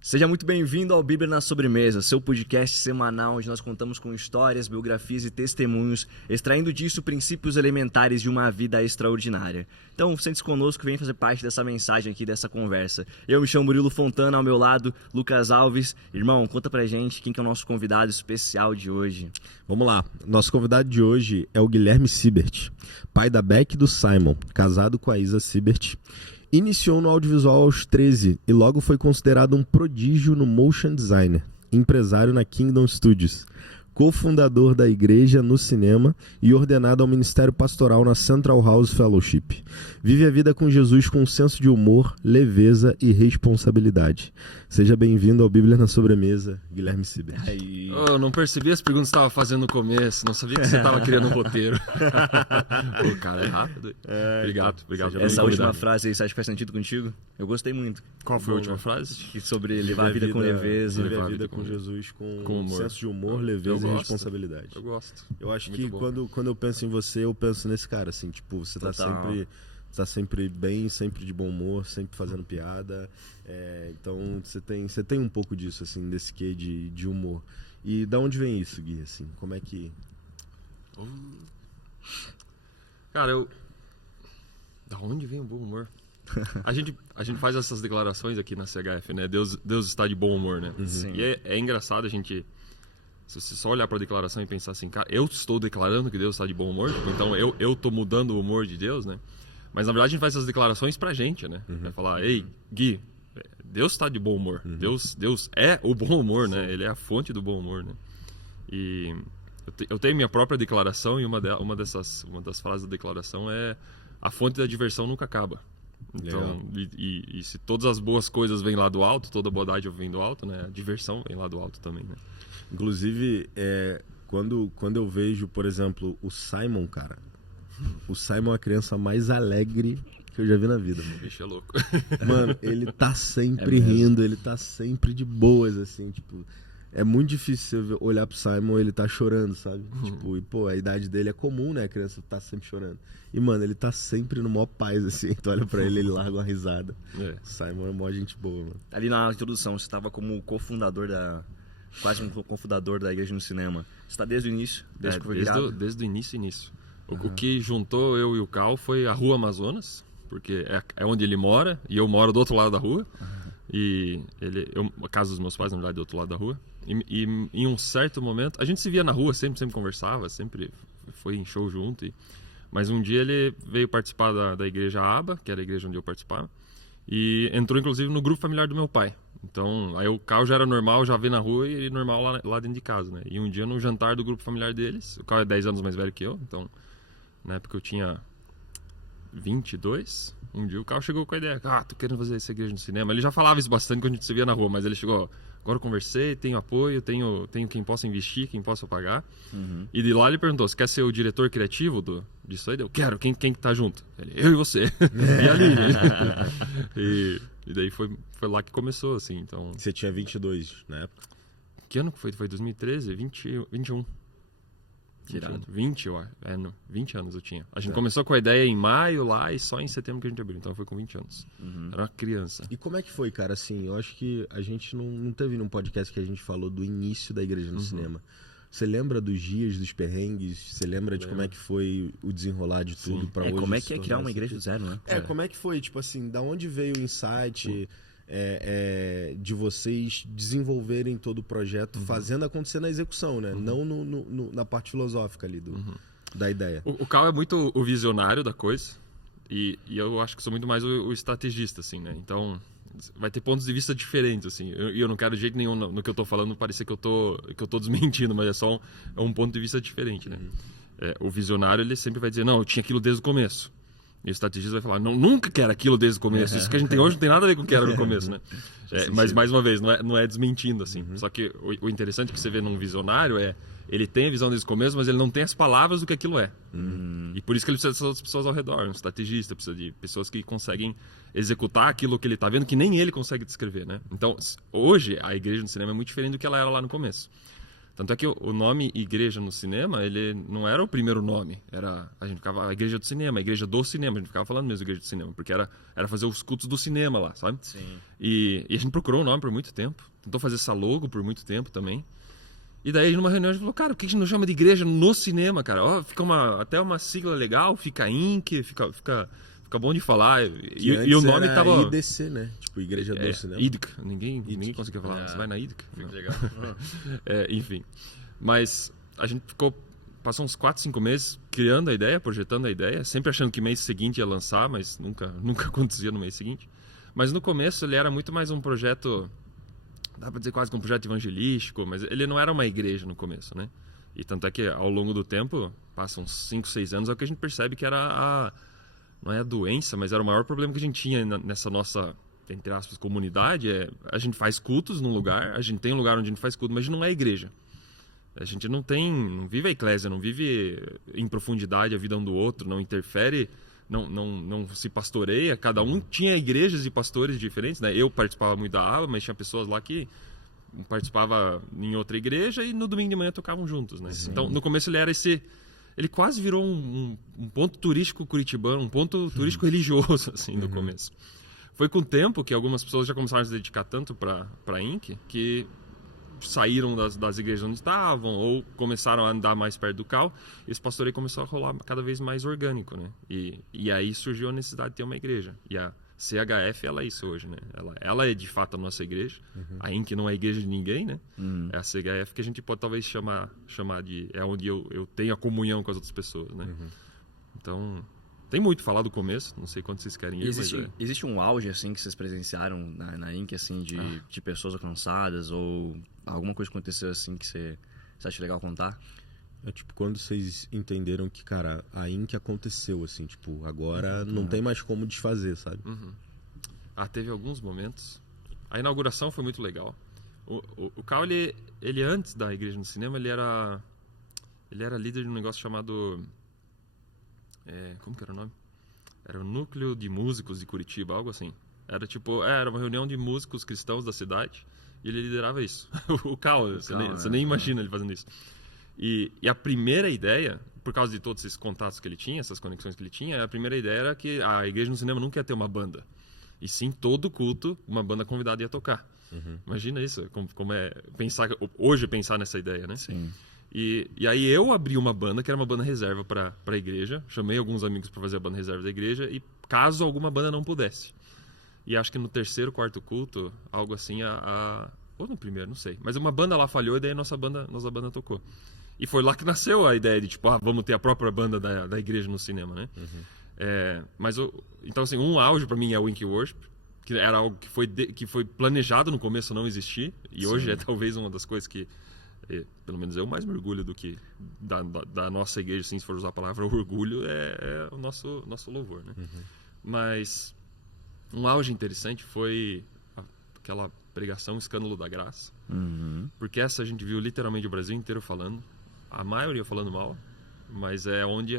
Seja muito bem-vindo ao Bíblia na Sobremesa, seu podcast semanal onde nós contamos com histórias, biografias e testemunhos, extraindo disso princípios elementares de uma vida extraordinária. Então, sente-se conosco e vem fazer parte dessa mensagem aqui, dessa conversa. Eu me chamo Murilo Fontana, ao meu lado, Lucas Alves. Irmão, conta pra gente quem que é o nosso convidado especial de hoje. Vamos lá, nosso convidado de hoje é o Guilherme Sibert, pai da Beck e do Simon, casado com a Isa Sibert. Iniciou no audiovisual aos 13 e logo foi considerado um prodígio no motion designer, empresário na Kingdom Studios, cofundador da igreja no cinema e ordenado ao ministério pastoral na Central House Fellowship. Vive a vida com Jesus com um senso de humor, leveza e responsabilidade. Seja bem-vindo ao Bíblia na Sobremesa, Guilherme Sibert. Eu não percebi as perguntas que você estava fazendo no começo, não sabia que você estava criando um roteiro. Pô, cara, é rápido. Obrigado. Essa última frase aí, você acha que faz sentido contigo? Eu gostei muito. Qual foi a última frase? Sobre levar a vida com leveza. Viver a vida com Jesus com um senso de humor, leveza e responsabilidade. Eu gosto. Eu acho que quando eu penso em você, eu penso nesse cara, assim, tipo, você tá sempre bem, sempre de bom humor, sempre fazendo piada. Então você tem um pouco disso, assim, desse quê de humor. E da onde vem isso, Gui, assim? Como é que... Cara, da onde vem o bom humor? A gente faz essas declarações aqui na CHF, né? Deus está de bom humor, né? Sim. E é engraçado a gente... Se você só olhar para a declaração e pensar assim, cara, eu estou declarando que Deus está de bom humor, então eu estou mudando o humor de Deus, né? Mas na verdade a gente faz essas declarações pra gente, né? Vai falar, ei, Gui, Deus está de bom humor. Deus é o bom humor, né? Ele é a fonte do bom humor, né? E eu tenho minha própria declaração e uma das frases da declaração é: a fonte da diversão nunca acaba. Então, e se todas as boas coisas vêm lá do alto, toda bondade vem do alto, né? A diversão vem lá do alto também, né? Inclusive, quando eu vejo, por exemplo, o Simon, cara, o Simon é a criança mais alegre que eu já vi na vida, mano. O bicho é louco. Mano, ele tá sempre rindo, ele tá sempre de boas, assim, tipo... É muito difícil você olhar pro Simon, ele tá chorando, sabe? Tipo, e pô, a idade dele é comum, né? A criança tá sempre chorando. E, mano, ele tá sempre no maior paz, assim. Tu olha pra ele larga uma risada. Simon é mó gente boa, mano. Ali na introdução, você estava como cofundador quase um cofundador da igreja no cinema. Você está desde o início? Desde que foi criado? Desde o início. O que juntou eu e o Cal foi a Rua Amazonas, porque é onde ele mora, e eu moro do outro lado da rua. E a casa dos meus pais, na verdade, do outro lado da rua. E em um certo momento, a gente se via na rua, sempre conversava, sempre foi em show junto. Mas um dia ele veio participar da igreja ABA, que era a igreja onde eu participava, e entrou inclusive no grupo familiar do meu pai. Então, aí o Cal já era normal, já vê na rua, e ele normal lá dentro de casa, né? E um dia no jantar do grupo familiar deles, o Cal é 10 anos mais velho que eu, então na época eu tinha 22, um dia o Cal chegou com a ideia, tô querendo fazer essa igreja no cinema. Ele já falava isso bastante quando a gente se via na rua, mas ele chegou, agora eu conversei, tenho apoio, tenho quem possa investir, quem possa pagar. E de lá ele perguntou, você quer ser o diretor criativo disso aí? Eu quero, quem que tá junto? Ele, eu e você. E ali. E daí foi lá que começou, assim, então... Você tinha 22 na época? Que ano que foi? Foi 2013? 21. Tirado. 20, eu acho. 20 anos eu tinha. A gente começou com a ideia em maio lá e só em setembro que a gente abriu. Então foi com 20 anos. Era uma criança. E como é que foi, cara? Assim, eu acho que a gente não teve num podcast que a gente falou do início da igreja no cinema. Você lembra dos dias, dos perrengues? Você lembra de como é que foi o desenrolar de tudo pra hoje? Como é que é criar uma igreja do zero, né? Como é que foi? Tipo assim, da onde veio o insight de vocês desenvolverem todo o projeto, fazendo acontecer na execução, né? Não na parte filosófica ali da ideia. O Cal é muito o visionário da coisa e eu acho que sou muito mais o estrategista, assim, né? Então... vai ter pontos de vista diferentes, assim. Eu não quero de jeito nenhum no que eu tô falando parecer que eu tô desmentindo, mas é só um ponto de vista diferente, né? O visionário, ele sempre vai dizer, não, eu tinha aquilo desde o começo. E o estrategista vai falar, não, nunca quero aquilo desde o começo. Isso que a gente tem hoje não tem nada a ver com o que era no começo, né? Mas, mais uma vez, não é desmentindo, assim. Só que o interessante que você vê num visionário ele tem a visão desde o começo, mas ele não tem as palavras do que aquilo é. E por isso que ele precisa de outras pessoas ao redor. Um estrategista precisa de pessoas que conseguem executar aquilo que ele está vendo, que nem ele consegue descrever, né? Então, hoje, a igreja no cinema é muito diferente do que ela era lá no começo. Tanto é que o nome igreja no cinema, ele não era o primeiro nome. A gente ficava a igreja do cinema, a igreja do cinema. A gente ficava falando mesmo igreja do cinema, porque era fazer os cultos do cinema lá, sabe? Sim. E a gente procurou o nome por muito tempo. Tentou fazer essa logo por muito tempo também. E daí, numa reunião, a gente falou, cara, por que a gente não chama de igreja no cinema, cara? Ó, fica até uma sigla legal, fica INC, fica bom de falar. E o nome tava... IDC, né? Tipo, Igreja do Cinema. IDC. Ninguém conseguia falar. Você vai na IDC. Legal. Enfim. Mas a gente passou uns 4, 5 meses criando a ideia, projetando a ideia, sempre achando que mês seguinte ia lançar, mas nunca acontecia no mês seguinte. Mas no começo ele era muito mais um projeto, dá pra dizer quase que um projeto evangelístico, mas ele não era uma igreja no começo, né? E tanto é que ao longo do tempo, passam uns 5, 6 anos, é o que a gente percebe que era não é a doença, mas era o maior problema que a gente tinha nessa nossa, entre aspas, comunidade. A gente faz cultos num lugar, a gente tem um lugar onde a gente faz culto, mas não é igreja. A gente não vive a eclésia, não vive em profundidade a vida um do outro, não interfere, não se pastoreia. Cada um tinha igrejas e pastores diferentes, né? Eu participava muito da ala, mas tinha pessoas lá que participavam em outra igreja e no domingo de manhã tocavam juntos, né? Então, no começo ele quase virou um ponto turístico curitibano, um ponto turístico religioso, assim, no começo. Foi com o tempo que algumas pessoas já começaram a se dedicar tanto para INC, que saíram das igrejas onde estavam ou começaram a andar mais perto do CAL, e esse pastoreio começou a rolar cada vez mais orgânico, né? E aí surgiu a necessidade de ter uma igreja. E a CHF, ela é isso hoje, né? Ela é de fato a nossa igreja. A INC não é igreja de ninguém, né? É a CHF que a gente pode talvez chamar de... É onde eu tenho a comunhão com as outras pessoas, né? Então, tem muito falar do começo, não sei quanto vocês querem ir, Existe um auge, assim, que vocês presenciaram na INC, assim, de pessoas alcançadas ou alguma coisa que aconteceu, assim, que você acha legal contar? É tipo, quando vocês entenderam que, cara, a INC aconteceu, assim, tipo, agora não tem mais como desfazer, sabe? Teve alguns momentos. A inauguração foi muito legal. O Cal, ele antes da Igreja no Cinema, ele era líder de um negócio chamado... como que era o nome? Era o Núcleo de Músicos de Curitiba, algo assim. Era uma reunião de músicos cristãos da cidade e ele liderava isso. O Cal, você nem imagina ele fazendo isso. E a primeira ideia, por causa de todos esses contatos que ele tinha, essas conexões que ele tinha, a primeira ideia era que a Igreja no Cinema nunca ia ter uma banda. E sim, todo culto, uma banda convidada ia tocar. Imagina isso, como é pensar nessa ideia, né? Sim. E aí eu abri uma banda, que era uma banda reserva para a igreja. Chamei alguns amigos para fazer a banda reserva da igreja, e caso alguma banda não pudesse. E acho que no 3º, 4º culto, algo assim, ou no primeiro, não sei. Mas uma banda lá falhou e daí nossa banda tocou. E foi lá que nasceu a ideia de, tipo, vamos ter a própria banda da igreja no cinema, né? Então, assim, um auge para mim é o Wink Worship, que era algo que foi planejado no começo não existir. E hoje é talvez uma das coisas que, pelo menos eu mais me orgulho do que da nossa igreja, assim, se for usar a palavra orgulho, é o nosso louvor, né? Mas um auge interessante foi aquela pregação Escândalo da Graça. Porque essa a gente viu literalmente o Brasil inteiro falando, a maioria falando mal, mas é onde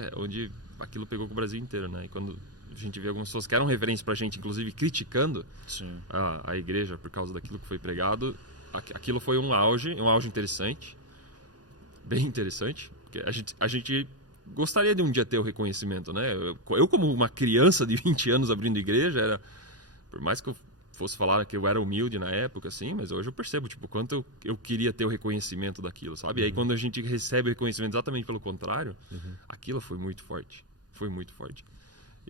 aquilo pegou com o Brasil inteiro, né? E quando a gente vê algumas pessoas que eram referência pra gente, inclusive criticando a igreja por causa daquilo que foi pregado, aquilo foi um auge interessante, bem interessante, porque a gente gostaria de um dia ter o reconhecimento, né? Eu como uma criança de 20 anos abrindo igreja, por mais que eu fosse falar que eu era humilde na época, assim, mas hoje eu percebo, tipo, quanto eu queria ter o reconhecimento daquilo, sabe? E aí quando a gente recebe o reconhecimento exatamente pelo contrário, aquilo foi muito forte,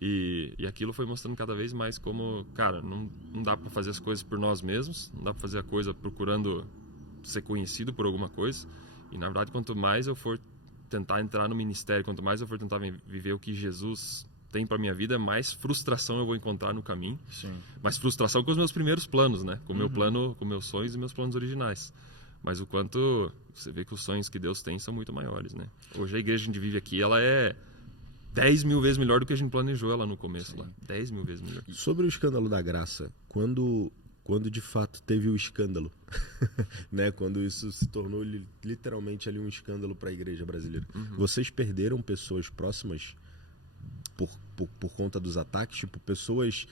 E aquilo foi mostrando cada vez mais como, cara, não dá pra fazer as coisas por nós mesmos, não dá pra fazer a coisa procurando ser conhecido por alguma coisa. E na verdade, quanto mais eu for tentar entrar no ministério, quanto mais eu for tentar viver o que Jesus tem pra minha vida, mais frustração eu vou encontrar no caminho. Mais frustração com os meus primeiros planos, né? Com meu plano, com meus sonhos e meus planos originais. Mas o quanto você vê que os sonhos que Deus tem são muito maiores, né? Hoje a igreja que a gente vive aqui, ela é 10 mil vezes melhor do que a gente planejou ela no começo. Lá. 10 mil vezes melhor. Sobre o Escândalo da Graça, quando de fato teve o escândalo, né? Quando isso se tornou literalmente ali um escândalo para a igreja brasileira. Vocês perderam pessoas próximas por conta dos ataques? Tipo, pessoas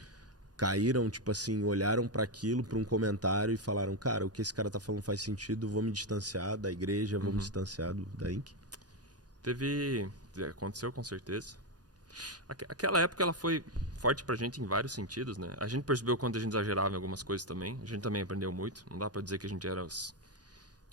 caíram, tipo assim, olharam para aquilo, para um comentário e falaram, cara, o que esse cara tá falando faz sentido, vou me distanciar da igreja, vou me distanciar da Inc? Aconteceu com certeza. Aquela época ela foi forte pra gente em vários sentidos, né? A gente percebeu quando a gente exagerava em algumas coisas também. A gente também aprendeu muito. Não dá pra dizer que a gente era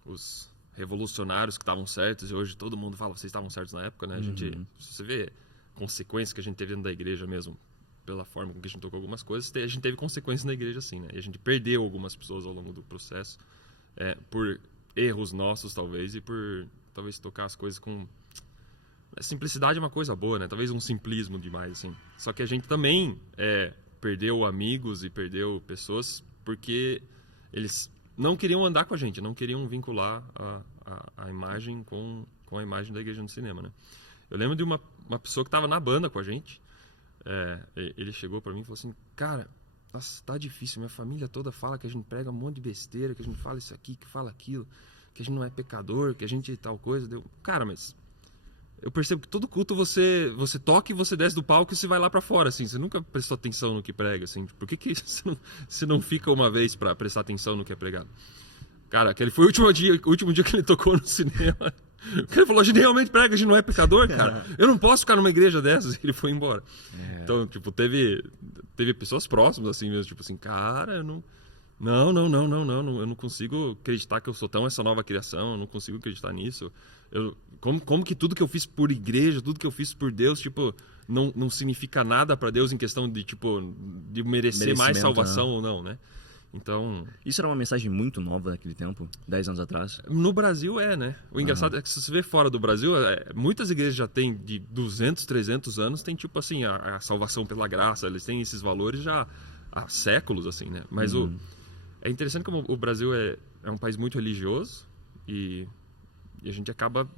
os revolucionários que estavam certos e hoje todo mundo fala que vocês estavam certos na época, né? A gente, se você vê consequências que a gente teve dentro da igreja mesmo, pela forma com que a gente tocou algumas coisas, a gente teve consequências na igreja sim, né? E a gente perdeu algumas pessoas ao longo do processo, por erros nossos talvez, e por talvez tocar as coisas com... A simplicidade é uma coisa boa, né? Talvez um simplismo demais, assim. Só que a gente também perdeu amigos e perdeu pessoas porque eles não queriam andar com a gente, não queriam vincular a imagem com a imagem da igreja no cinema, né? Eu lembro de uma pessoa que estava na banda com a gente. Ele chegou para mim e falou assim, cara, nossa, tá difícil, minha família toda fala que a gente prega um monte de besteira, que a gente fala isso aqui, que fala aquilo, que a gente não é pecador, que a gente tal coisa. Cara, mas eu percebo que todo culto você toca e você desce do palco e você vai lá para fora, assim. Você nunca prestou atenção no que prega, assim. Por que você não fica uma vez para prestar atenção no que é pregado? Cara, aquele foi o último dia que ele tocou no cinema. Ele falou, a gente realmente prega, a gente não é pecador, cara. Eu não posso ficar numa igreja dessas. E ele foi embora. Então, tipo, teve pessoas próximas, assim mesmo. Tipo assim, cara, eu não, eu não consigo acreditar que eu sou tão essa nova criação. Eu não consigo acreditar nisso. Como que tudo que eu fiz por igreja, tudo que eu fiz por Deus, tipo, não significa nada para Deus em questão de, tipo, de merecer mais salvação ou não, né? Então... Isso era uma mensagem muito nova naquele tempo, 10 anos atrás? No Brasil né? O engraçado é que se você vê fora do Brasil, muitas igrejas já têm de 200, 300 anos, tem tipo assim, a salvação pela graça, eles têm esses valores já há séculos, assim, né? Mas é interessante como o Brasil é um país muito religioso e a gente acaba...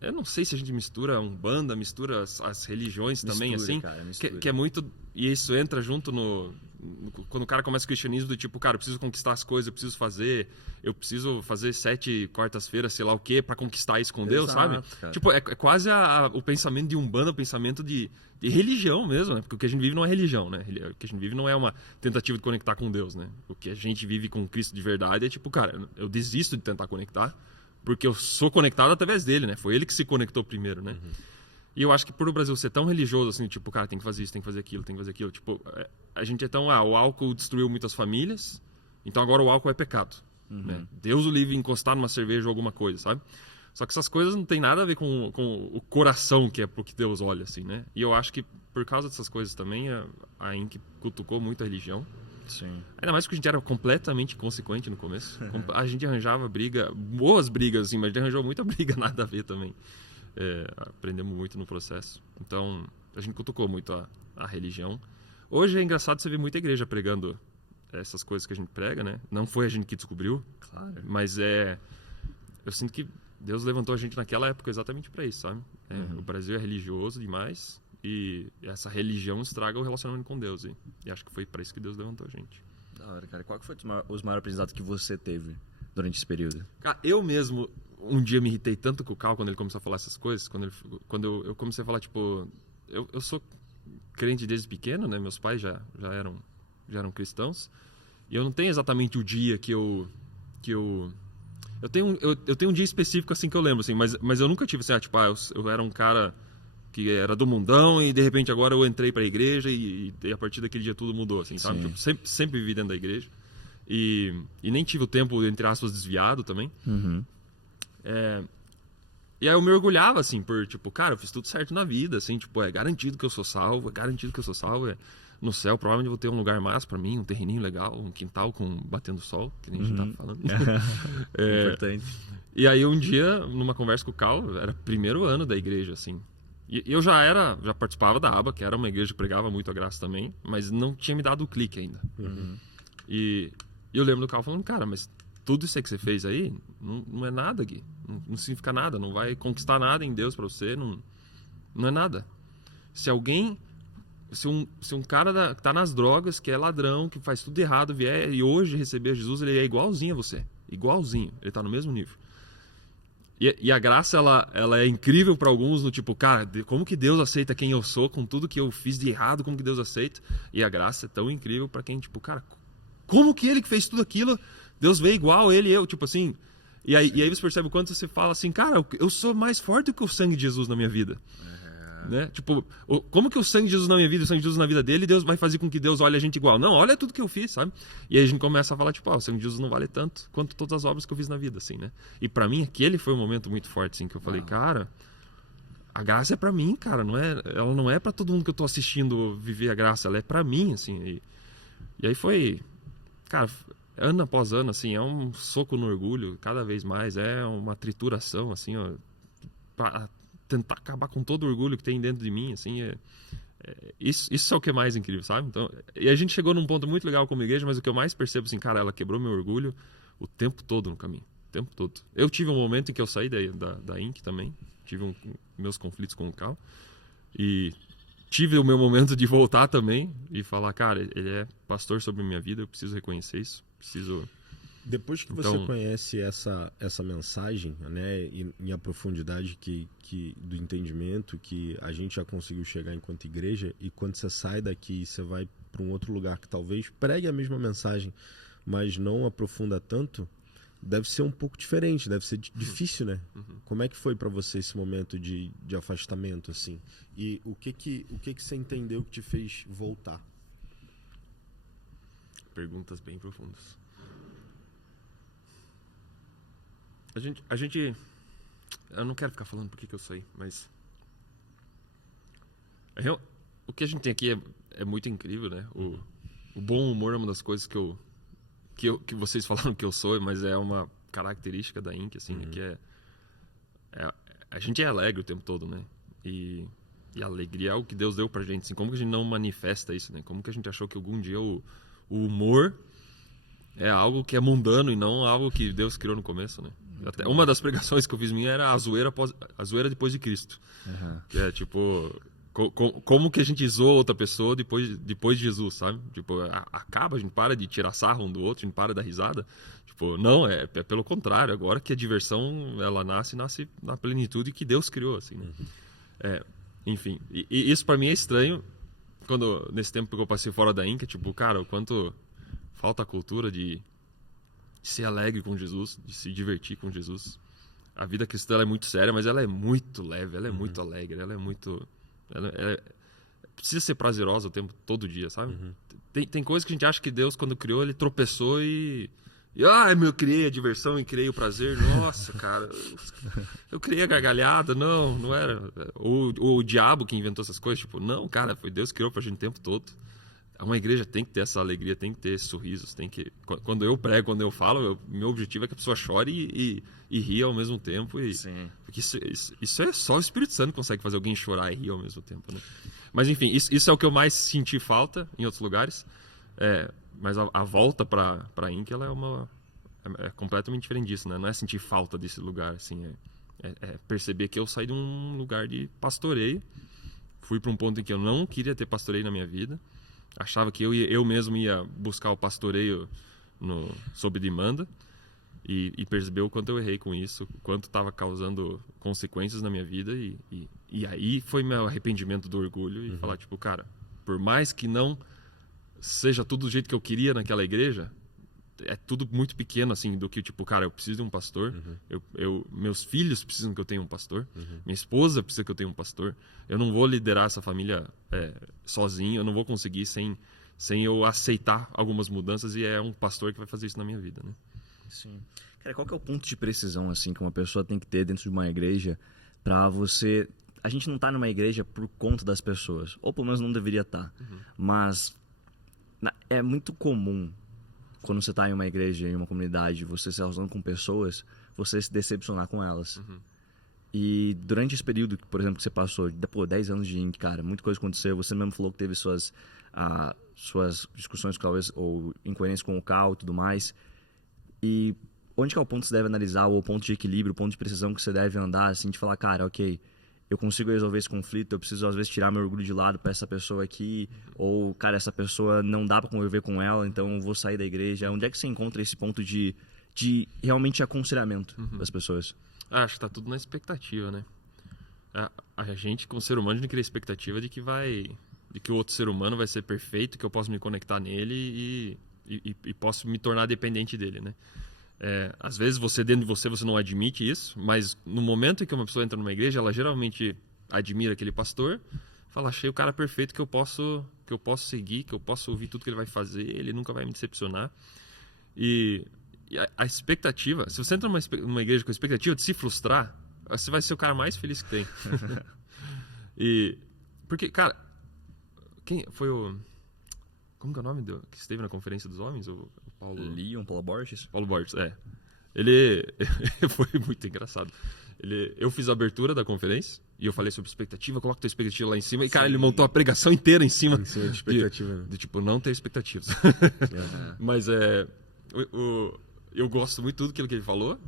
Eu não sei se a gente mistura a Umbanda, mistura as religiões também, assim, cara, que é muito... E isso entra junto quando o cara começa o cristianismo do tipo, cara, eu preciso conquistar as coisas, eu preciso fazer 7 quartas-feiras, sei lá o quê, pra conquistar isso com Deus, sabe? Cara. Tipo, é quase o pensamento de Umbanda, o pensamento de religião mesmo, né? Porque o que a gente vive não é religião, né? O que a gente vive não é uma tentativa de conectar com Deus, né? O que a gente vive com Cristo de verdade é tipo, cara, eu desisto de tentar conectar, porque eu sou conectado através dele, né? Foi ele que se conectou primeiro, né? E eu acho que por o Brasil ser tão religioso, assim, tipo, cara, tem que fazer isso, tem que fazer aquilo, tem que fazer aquilo. Tipo, a gente é tão... o álcool destruiu muitas famílias, então agora o álcool é pecado. Né? Deus o livre encostar numa cerveja ou alguma coisa, sabe? Só que essas coisas não tem nada a ver com o coração, que é pro que Deus olha, assim, né? E eu acho que por causa dessas coisas também, a Inc cutucou muito a religião. Sim. Ainda mais porque a gente era completamente inconsequente no começo. A gente arranjava boas brigas, assim, mas a gente arranjou muita briga, nada a ver também. Aprendemos muito no processo. Então, a gente cutucou muito a religião. Hoje é engraçado você ver muita igreja pregando essas coisas que a gente prega, né? Não foi a gente que descobriu, Claro. mas eu sinto que Deus levantou a gente naquela época exatamente para isso, sabe? O Brasil é religioso demais e essa religião estraga o relacionamento com Deus. E acho que foi para isso que Deus levantou a gente. Da hora, cara. Qual que foi os maiores aprendizados que você teve durante esse período? Cara, eu mesmo um dia me irritei tanto com o Cal quando ele começou a falar essas coisas, quando eu comecei a falar, tipo, eu sou crente desde pequeno, né? Meus pais já eram cristãos, e eu não tenho exatamente o dia que eu tenho um dia específico assim que eu lembro, assim, mas eu nunca tive assim, tipo, eu era um cara que era do mundão e de repente agora eu entrei pra igreja e a partir daquele dia tudo mudou, assim, sabe? Tipo, sempre vivi dentro da igreja e nem tive o tempo, entre aspas, desviado também. E aí eu me orgulhava, assim, por, tipo, cara, eu fiz tudo certo na vida, assim, tipo, é garantido que eu sou salvo, no céu provavelmente eu vou ter um lugar massa pra mim, um terreninho legal, um quintal batendo sol, que nem a gente tava falando. Importante. E aí um dia, numa conversa com o Cal, era primeiro ano da igreja, assim, e eu já participava da ABA, que era uma igreja que pregava muito a graça também, mas não tinha me dado o clique ainda. E eu lembro do Cal falando, cara, mas tudo isso aí que você fez aí não é nada, Gui. Não significa nada, não vai conquistar nada em Deus pra você, não é nada. Se um cara que tá nas drogas, que é ladrão, que faz tudo errado, vier e hoje receber Jesus, ele é igualzinho a você. Igualzinho. Ele tá no mesmo nível. E a graça, ela é incrível para alguns, no tipo, cara, como que Deus aceita quem eu sou, com tudo que eu fiz de errado, como que Deus aceita? E a graça é tão incrível para quem, tipo, cara, como que ele que fez tudo aquilo, Deus veio igual, ele e eu, tipo assim. E aí você percebe o quanto você fala assim, cara, eu sou mais forte que o sangue de Jesus na minha vida. Né? Tipo, como que o sangue de Jesus na minha vida, o sangue de Jesus na vida dele, Deus vai fazer com que Deus olhe a gente igual? Não, olha tudo que eu fiz, sabe? E aí a gente começa a falar, tipo, o sangue de Jesus não vale tanto quanto todas as obras que eu fiz na vida, assim, né? E pra mim, aquele foi um momento muito forte, assim, que eu falei, cara, a graça é pra mim, cara, ela não é pra todo mundo que eu tô assistindo viver a graça, ela é pra mim, assim. E aí foi, cara, ano após ano, assim, é um soco no orgulho, cada vez mais, é uma trituração, assim, ó, pra tentar acabar com todo o orgulho que tem dentro de mim, assim, isso é o que é mais incrível, sabe? Então, e a gente chegou num ponto muito legal como igreja, mas o que eu mais percebo, assim, cara, ela quebrou meu orgulho o tempo todo no caminho, o tempo todo. Eu tive um momento em que eu saí da Inc também, tive meus conflitos com o Cal, e tive o meu momento de voltar também e falar, cara, ele é pastor sobre a minha vida, eu preciso reconhecer isso, preciso... Depois que você conhece essa mensagem, né, e a profundidade do entendimento que a gente já conseguiu chegar enquanto igreja, e quando você sai daqui você vai para um outro lugar que talvez pregue a mesma mensagem, mas não aprofunda tanto, deve ser um pouco diferente, deve ser difícil, né? Como é que foi para você esse momento de afastamento, assim? E o que você entendeu que te fez voltar? Perguntas bem profundas. A gente... Eu não quero ficar falando por que eu saí, mas... O que a gente tem aqui é muito incrível, né? O bom humor é uma das coisas que vocês falaram que eu sou, mas é uma característica da Inc, assim, né? Que a gente é alegre o tempo todo, né? E a alegria é o que Deus deu pra gente, assim. Como que a gente não manifesta isso, né? Como que a gente achou que algum dia o humor é algo que é mundano e não algo que Deus criou no começo, né? Até uma das pregações que eu fiz minha era a zoeira depois de Cristo. Que é tipo, como que a gente zoa outra pessoa depois de Jesus, sabe? Tipo, acaba, a gente para de tirar sarro um do outro, a gente para da risada. Tipo, não, é pelo contrário, agora que a diversão, ela nasce na plenitude que Deus criou, assim, né? Enfim, e isso pra mim é estranho, nesse tempo que eu passei fora da Inca, tipo, cara, o quanto falta a cultura de ser alegre com Jesus, de se divertir com Jesus. A vida cristã ela é muito séria, mas ela é muito leve, ela é muito alegre, ela é muito... precisa ser prazerosa o tempo, todo dia, sabe? Tem coisas que a gente acha que Deus, quando criou, ele tropeçou eu criei a diversão e criei o prazer. Nossa, cara, eu criei a gargalhada. Não era. O diabo que inventou essas coisas, tipo, não, cara, foi Deus que criou pra gente o tempo todo. Uma igreja tem que ter essa alegria, tem que ter esses sorrisos, tem que... Quando eu prego, quando eu falo, meu objetivo é que a pessoa chore e ria ao mesmo tempo. Sim. Porque isso é só o Espírito Santo que consegue fazer alguém chorar e rir ao mesmo tempo, né? Mas enfim, isso é o que eu mais senti falta em outros lugares. Mas a volta para a Inca, ela é completamente diferente disso, né? Não é sentir falta desse lugar, assim, é perceber que eu saí de um lugar de pastoreio, fui para um ponto em que eu não queria ter pastoreio na minha vida, achava que eu mesmo ia buscar o pastoreio sob demanda, e perceber o quanto eu errei com isso, o quanto estava causando consequências na minha vida, e aí foi meu arrependimento do orgulho, e falar, tipo, cara, por mais que não seja tudo do jeito que eu queria naquela igreja, é tudo muito pequeno, assim, do que, tipo, cara, eu preciso de um pastor, meus filhos precisam que eu tenha um pastor, minha esposa precisa que eu tenha um pastor, eu não vou liderar essa família sozinho, eu não vou conseguir sem eu aceitar algumas mudanças, e é um pastor que vai fazer isso na minha vida, né? Sim. Cara, qual que é o ponto de precisão, assim, que uma pessoa tem que ter dentro de uma igreja pra você... A gente não tá numa igreja por conta das pessoas, ou pelo menos não deveria estar, mas é muito comum quando você está em uma igreja, em uma comunidade, você se relacionando com pessoas, você se decepcionar com elas. E durante esse período, por exemplo, que você passou, 10 anos de Inc, cara, muita coisa aconteceu, você mesmo falou que teve suas discussões ou incoerências com o Cal e tudo mais. E onde que é o ponto que você deve analisar, ou o ponto de equilíbrio, o ponto de precisão que você deve andar, assim, de falar, cara, ok, eu consigo resolver esse conflito, eu preciso às vezes tirar meu orgulho de lado para essa pessoa aqui, ou, cara, essa pessoa não dá para conviver com ela, então eu vou sair da igreja. Onde é que você encontra esse ponto de realmente aconselhamento das pessoas? Acho que tá tudo na expectativa, né? A gente, como ser humano, a gente cria a expectativa de que o outro ser humano vai ser perfeito, que eu posso me conectar nele e posso me tornar dependente dele, né? Às vezes dentro de você não admite isso, mas no momento em que uma pessoa entra numa igreja, ela geralmente admira aquele pastor, fala, achei o cara perfeito que eu posso seguir, que eu posso ouvir tudo que ele vai fazer, ele nunca vai me decepcionar. E a expectativa, se você entra numa igreja com a expectativa de se frustrar, você vai ser o cara mais feliz que tem. Porque, cara, quem foi como que é o nome que esteve na Conferência dos Homens? O Paulo Borges? Paulo Borges, Ele foi muito engraçado. Eu fiz a abertura da conferência e eu falei sobre expectativa, coloca tua expectativa lá em cima. E, cara, ele montou a pregação inteira em cima de expectativa. De tipo, não ter expectativas. Mas eu gosto muito de tudo aquilo que ele falou.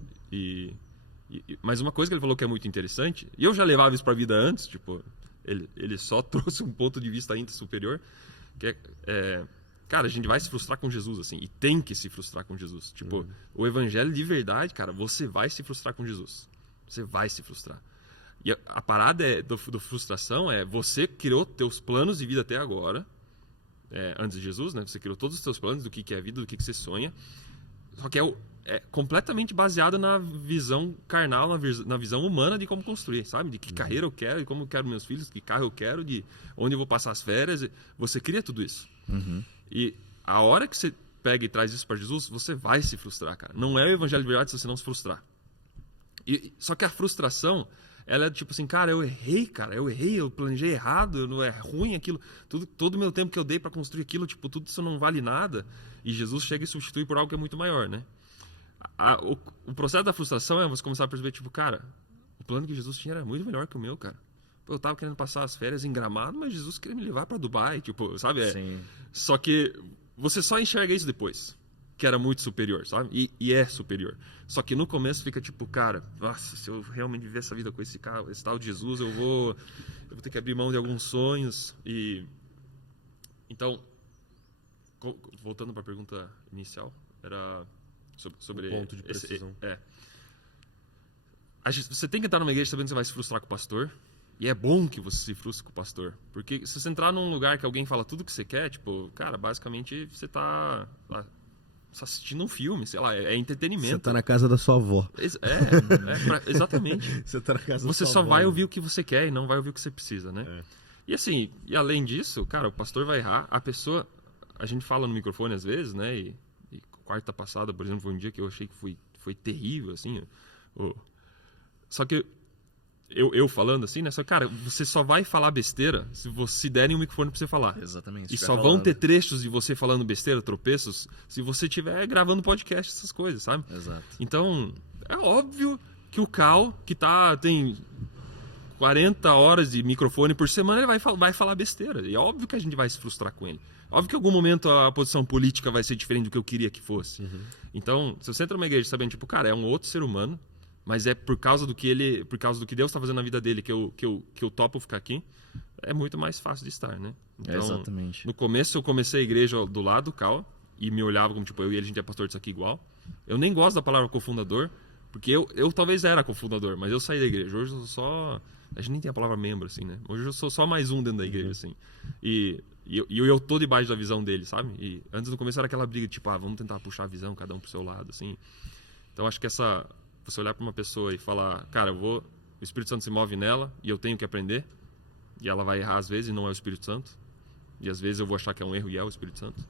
Mas uma coisa que ele falou que é muito interessante, e eu já levava isso pra vida antes, tipo, ele só trouxe um ponto de vista ainda superior, que cara, a gente vai se frustrar com Jesus, assim, e tem que se frustrar com Jesus. Tipo, o evangelho de verdade, cara, você vai se frustrar com Jesus. Você vai se frustrar. E a parada do frustração você criou teus planos de vida até agora, antes de Jesus, né? Você criou todos os teus planos do que é a vida, do que você sonha. Só que é completamente baseado na visão carnal, na visão humana de como construir, sabe? De que carreira eu quero, de como eu quero meus filhos, que carro eu quero, de onde eu vou passar as férias. Você cria tudo isso. E a hora que você pega e traz isso para Jesus, você vai se frustrar, cara. Não é o evangelho de verdade se você não se frustrar. Só que a frustração, ela é tipo assim, cara, eu errei, eu planejei errado, não é ruim aquilo, todo o meu tempo que eu dei para construir aquilo, tipo, tudo isso não vale nada. E Jesus chega e substitui por algo que é muito maior, né? O processo da frustração é você começar a perceber, tipo, cara, o plano que Jesus tinha era muito melhor que o meu, cara. Eu tava querendo passar as férias em Gramado, mas Jesus queria me levar para Dubai, tipo, sabe? Sim. Só que você só enxerga isso depois, que era muito superior, sabe? E é superior. Só que no começo fica tipo, cara, nossa, se eu realmente viver essa vida com esse tal de Jesus, eu vou ter que abrir mão de alguns sonhos. Então, voltando para a pergunta inicial, era sobre o ponto de precisão. Você tem que entrar numa igreja sabendo que você vai se frustrar com o pastor. E é bom que você se frustre com o pastor. Porque se você entrar num lugar que alguém fala tudo que você quer, tipo, cara, basicamente você tá assistindo um filme, sei lá, é entretenimento. Você tá na casa da sua avó. Exatamente. Você tá na casa da Você sua só avó, vai né? ouvir o que você quer e não vai ouvir o que você precisa, né? E assim, e além disso, cara, o pastor vai errar, a gente fala no microfone às vezes, né? E quarta passada, por exemplo, foi um dia que eu achei que foi terrível, assim. Só que eu falando assim, né? Só, cara, você só vai falar besteira se você derem um microfone pra você falar. Exatamente. E só vão ter trechos de você falando besteira, tropeços, se você estiver gravando podcast, essas coisas, sabe? Exato. Então, é óbvio que o Cal, que tem 40 horas de microfone por semana, ele vai falar besteira. E é óbvio que a gente vai se frustrar com ele. Óbvio que em algum momento a posição política vai ser diferente do que eu queria que fosse. Então, se você entra numa igreja sabendo, tipo, cara, é um outro ser humano, mas é por causa do que Deus está fazendo na vida dele que eu topo ficar aqui, é muito mais fácil de estar, né? Então, exatamente. No começo eu comecei a igreja do lado do Cal e me olhava como, tipo, eu e ele, a gente é pastor disso aqui igual. Eu nem gosto da palavra cofundador, porque eu talvez era cofundador, mas eu saí da igreja. Hoje eu só... A gente nem tem a palavra membro, assim, né? Hoje eu sou só mais um dentro da igreja, assim. E eu tô debaixo da visão dele, sabe? E antes, no começo, era aquela briga, tipo, vamos tentar puxar a visão, cada um pro seu lado, assim. Então, acho que você olhar para uma pessoa e falar, cara, o Espírito Santo se move nela e eu tenho que aprender, e ela vai errar às vezes e não é o Espírito Santo, e às vezes eu vou achar que é um erro e é o Espírito Santo.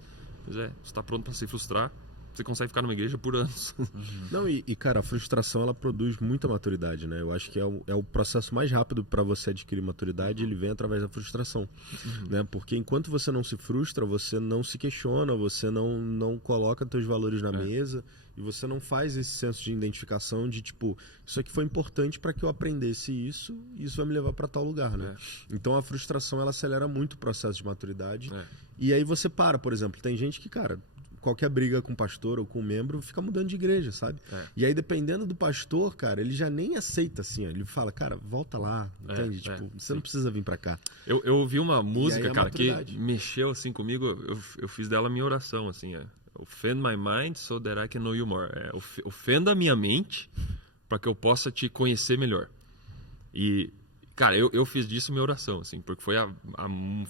Pois você está pronto para se frustrar, você consegue ficar numa igreja por anos. Não, cara, a frustração ela produz muita maturidade, né? Eu acho que é o processo mais rápido para você adquirir maturidade, ele vem através da frustração, né? Porque enquanto você não se frustra, você não se questiona, você não coloca teus valores na mesa e você não faz esse senso de identificação de tipo, isso aqui foi importante para que eu aprendesse isso e isso vai me levar para tal lugar, né? Então a frustração ela acelera muito o processo de maturidade e aí você por exemplo, tem gente que, cara, qualquer briga com o pastor ou com o membro fica mudando de igreja, sabe? E aí, dependendo do pastor, cara, ele já nem aceita assim, ó. Ele fala, cara, volta lá, entende? Tipo, você não precisa vir pra cá. Eu ouvi uma música, cara, que maturidade. mexeu assim comigo, eu fiz dela minha oração, assim, Offend my mind so that I can know you more. Ofenda a minha mente para que eu possa te conhecer melhor. E, cara, eu fiz disso minha oração, assim, porque foi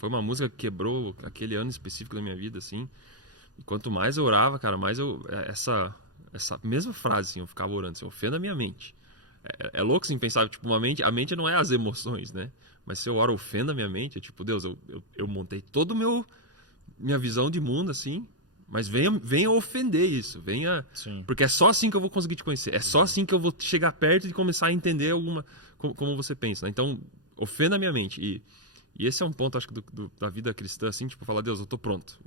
uma música que quebrou aquele ano específico da minha vida, assim. E quanto mais eu orava, cara, mais essa mesma frase, assim, eu ficava orando, assim, ofenda a minha mente. É louco, assim, pensar, tipo, a mente não é as emoções, né? Mas se eu oro, ofenda a minha mente, é tipo, Deus, eu montei toda minha visão de mundo, assim, mas venha ofender isso, Sim. porque é só assim que eu vou conseguir te conhecer, é só assim que eu vou chegar perto e começar a entender como você pensa, né? Então, ofenda a minha mente. E esse é um ponto, acho que, da vida cristã, assim, tipo, falar, Deus, eu tô pronto,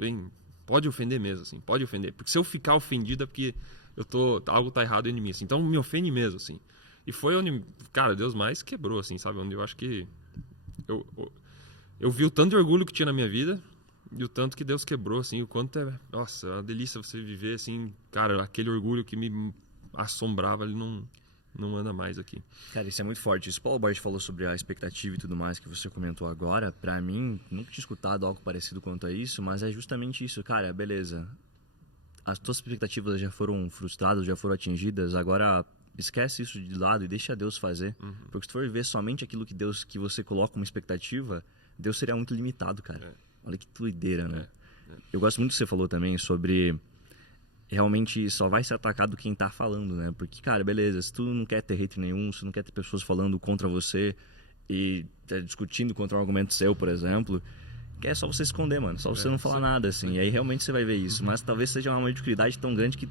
pode ofender mesmo, assim, pode ofender, porque se eu ficar ofendido é porque algo tá errado em mim, assim, então me ofende mesmo, assim. E foi onde, cara, Deus mais quebrou, assim, sabe, onde eu acho que eu vi o tanto de orgulho que tinha na minha vida e o tanto que Deus quebrou, assim, o quanto nossa, é uma delícia você viver, assim, cara, aquele orgulho que me assombrava, ele não anda mais aqui. Cara, isso é muito forte. Isso, Paulo Bart falou sobre a expectativa e tudo mais que você comentou agora. Pra mim, nunca tinha escutado algo parecido quanto a isso, mas é justamente isso. Cara, beleza. As tuas expectativas já foram frustradas, já foram atingidas, agora esquece isso de lado e deixa Deus fazer. Porque se tu for ver somente aquilo que você coloca como expectativa, Deus seria muito limitado, cara. Olha que doideira, né? Eu gosto muito que você falou também sobre realmente só vai ser atacado quem tá falando, né? Porque, cara, beleza, se tu não quer ter hate nenhum, se tu não quer ter pessoas falando contra você e discutindo contra um argumento seu, por exemplo, é só você esconder, mano. Só você não falar nada, assim. E aí realmente você vai ver isso. Mas talvez seja uma mediocridade tão grande que,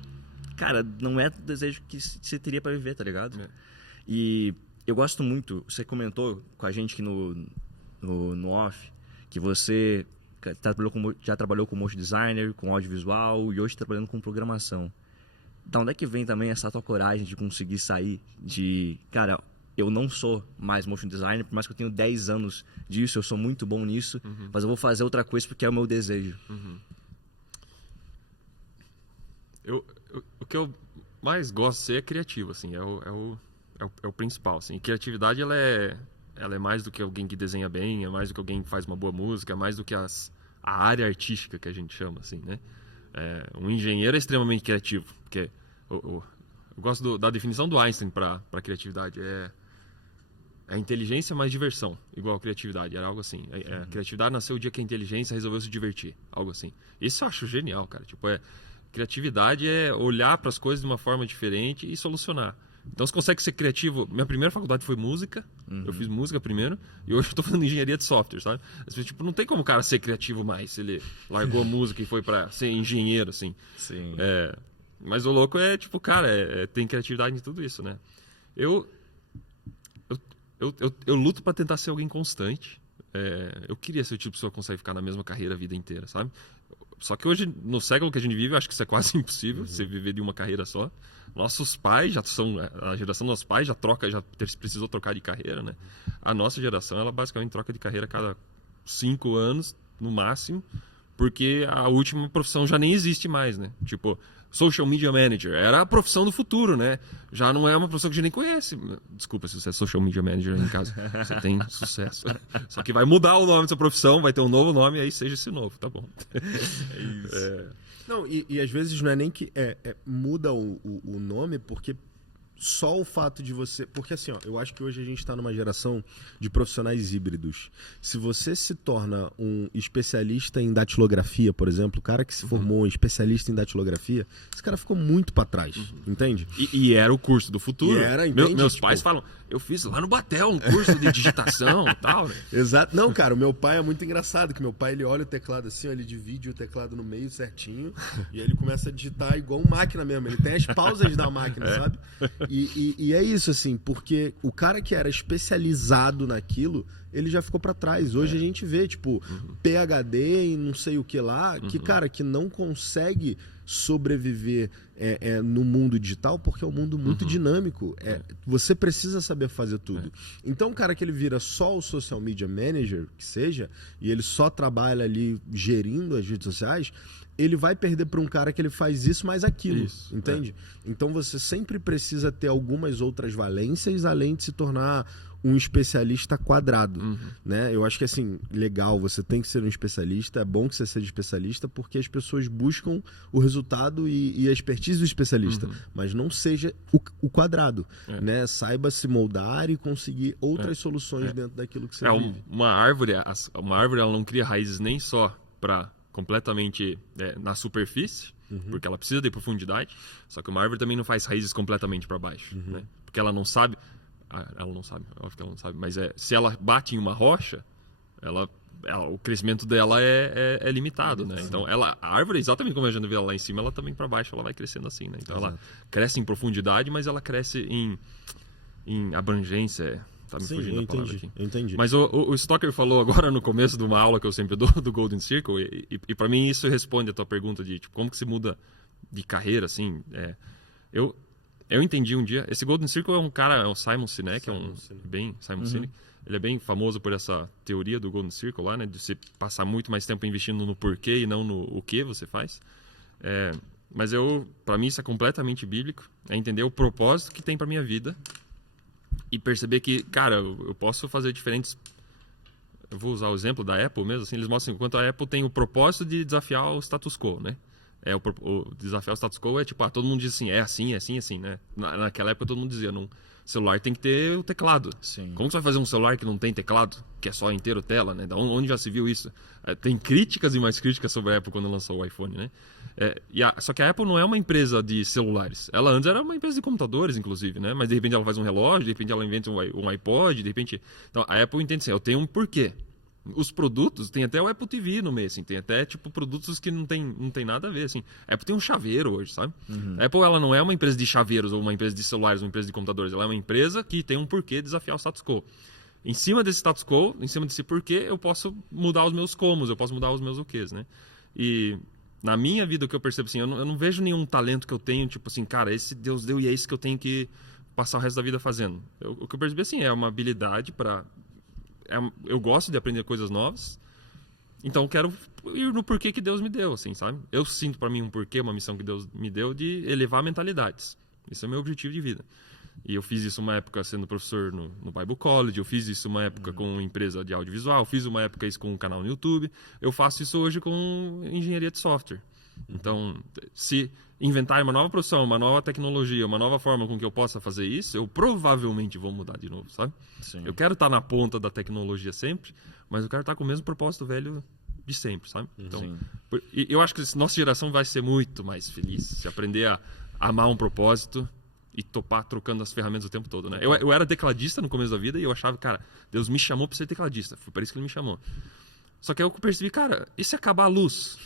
cara, não é o desejo que você teria pra viver, tá ligado? E eu gosto muito, você comentou com a gente aqui no off, que você já trabalhou com motion designer, com audiovisual e hoje trabalhando com programação. Da onde é que vem também essa tua coragem de conseguir sair de... Cara, eu não sou mais motion designer, por mais que eu tenha 10 anos disso, eu sou muito bom nisso, mas eu vou fazer outra coisa porque é o meu desejo. O que eu mais gosto de ser é criativo, assim, é o principal, assim. Criatividade, ela é mais do que alguém que desenha bem, é mais do que alguém que faz uma boa música, é mais do que a área artística que a gente chama, assim, né? Um engenheiro é extremamente criativo, porque eu gosto da definição do Einstein para criatividade, é inteligência mais diversão, igual a criatividade, era algo assim. A criatividade nasceu o dia que a inteligência resolveu se divertir, algo assim. Isso eu acho genial, cara. Tipo, criatividade é olhar para as coisas de uma forma diferente e solucionar. Então você consegue ser criativo. Minha primeira faculdade foi música. Eu fiz música primeiro. E hoje eu tô fazendo engenharia de software, sabe? Tipo, não tem como o cara ser criativo mais. Se ele largou a música e foi pra ser engenheiro, assim. Sim. Mas o louco é, tipo, cara, tem criatividade em tudo isso, né? Eu luto pra tentar ser alguém constante. Eu queria ser o tipo de pessoa que consegue ficar na mesma carreira a vida inteira, sabe? Só que hoje, no século que a gente vive, eu acho que isso é quase impossível, você viver de uma carreira só. Nossos pais a geração dos nossos pais já precisou trocar de carreira, né? A nossa geração, ela basicamente troca de carreira a cada 5 anos, no máximo, porque a última profissão já nem existe mais, né? Tipo, social media manager, era a profissão do futuro, né? Já não é uma profissão que a gente nem conhece. Desculpa se você é social media manager em casa, você tem sucesso. Só que vai mudar o nome dessa profissão, vai ter um novo nome, aí seja esse novo, tá bom. É isso. Não, e às vezes não é nem que muda o nome, porque só o fato de você... Porque assim, ó, eu acho que hoje a gente está numa geração de profissionais híbridos. Se você se torna um especialista em datilografia, por exemplo, o cara que se formou um especialista em datilografia, esse cara ficou muito para trás, entende? E era o curso do futuro. Meus tipo... pais falam, eu fiz lá no Batel um curso de digitação e tal, né? Exato. Não, cara, o meu pai é muito engraçado, que meu pai, ele olha o teclado assim, ó, ele divide o teclado no meio certinho, e aí ele começa a digitar igual uma máquina mesmo. Ele tem as pausas da máquina, sabe? E é isso, assim, porque o cara que era especializado naquilo, ele já ficou pra trás. Hoje a gente vê, tipo, PhD e não sei o que lá, que, cara, que não consegue sobreviver no mundo digital, porque é um mundo muito dinâmico. Você precisa saber fazer tudo. Então, o cara que ele vira só o social media manager, que seja, e ele só trabalha ali gerindo as redes sociais, ele vai perder para um cara que ele faz isso mais aquilo, entende? Então você sempre precisa ter algumas outras valências, além de se tornar um especialista quadrado, né? Eu acho que, assim, legal, você tem que ser um especialista, é bom que você seja especialista, porque as pessoas buscam o resultado e a expertise do especialista, mas não seja o quadrado, né? Saiba se moldar e conseguir outras soluções dentro daquilo que você vive. Uma árvore ela não cria raízes nem só para completamente na superfície, porque ela precisa de profundidade, só que uma árvore também não faz raízes completamente para baixo, né? Porque ela não sabe, óbvio que ela não sabe, mas se ela bate em uma rocha, o crescimento dela é limitado, né? Então a árvore, exatamente como a gente vê ela lá em cima, ela também para baixo ela vai crescendo assim, né? Então ela cresce em profundidade, mas ela cresce em abrangência. Tá me fugindo a palavra aqui. Eu entendi. Mas o Stocker falou agora no começo de uma aula que eu sempre dou do Golden Circle, e para mim isso responde a tua pergunta de tipo, como que se muda de carreira, assim. Eu entendi um dia, esse Golden Circle é um cara, é o Simon Sinek, Simon Sinek, ele é bem famoso por essa teoria do Golden Circle lá, né, de você passar muito mais tempo investindo no porquê e não no o que você faz. Mas para mim isso é completamente bíblico, é entender o propósito que tem para minha vida e perceber que, cara, eu posso fazer diferentes. Eu vou usar o exemplo da Apple mesmo, assim, eles mostram enquanto a Apple tem o propósito de desafiar o status quo, né? O desafiar o status quo é tipo, todo mundo diz assim, é assim, né? Naquela época todo mundo dizia, no celular tem que ter o teclado. Sim. Como você vai fazer um celular que não tem teclado, que é só inteiro tela, né? Onde já se viu isso? Tem críticas e mais críticas sobre a Apple quando lançou o iPhone, né? Só que a Apple não é uma empresa de celulares. Ela antes era uma empresa de computadores, inclusive, né? Mas de repente ela faz um relógio, de repente ela inventa um iPod, de repente... Então a Apple entende assim, eu tenho um porquê. Os produtos, tem até o Apple TV no meio, assim, tem até tipo produtos que não tem nada a ver, assim. A Apple tem um chaveiro hoje, sabe? A Apple, ela não é uma empresa de chaveiros ou uma empresa de celulares, uma empresa de computadores, ela é uma empresa que tem um porquê desafiar o status quo. Em cima desse status quo, em cima desse porquê, eu posso mudar os meus comos, eu posso mudar os meus o quês, né? E na minha vida o que eu percebo assim, eu não vejo nenhum talento que eu tenho, tipo assim, cara, esse Deus deu e é isso que eu tenho que passar o resto da vida fazendo. O que eu percebi assim, é uma habilidade para eu gosto de aprender coisas novas, então eu quero ir no porquê que Deus me deu, assim, sabe? Eu sinto para mim um porquê, uma missão que Deus me deu de elevar mentalidades. Esse é o meu objetivo de vida. E eu fiz isso uma época sendo professor no Bible College, eu fiz isso uma época com empresa de audiovisual, fiz uma época isso com um canal no YouTube, eu faço isso hoje com engenharia de software. Então, se inventar uma nova profissão, uma nova tecnologia, uma nova forma com que eu possa fazer isso, eu provavelmente vou mudar de novo, sabe? Sim. Eu quero estar na ponta da tecnologia sempre, mas eu quero estar com o mesmo propósito velho de sempre, sabe? Então, eu acho que nossa geração vai ser muito mais feliz se aprender a amar um propósito e topar trocando as ferramentas o tempo todo, né? Eu era tecladista no começo da vida e eu achava, cara, Deus me chamou para ser tecladista, foi para isso que ele me chamou. Só que aí eu percebi, cara, e se acabar a luz?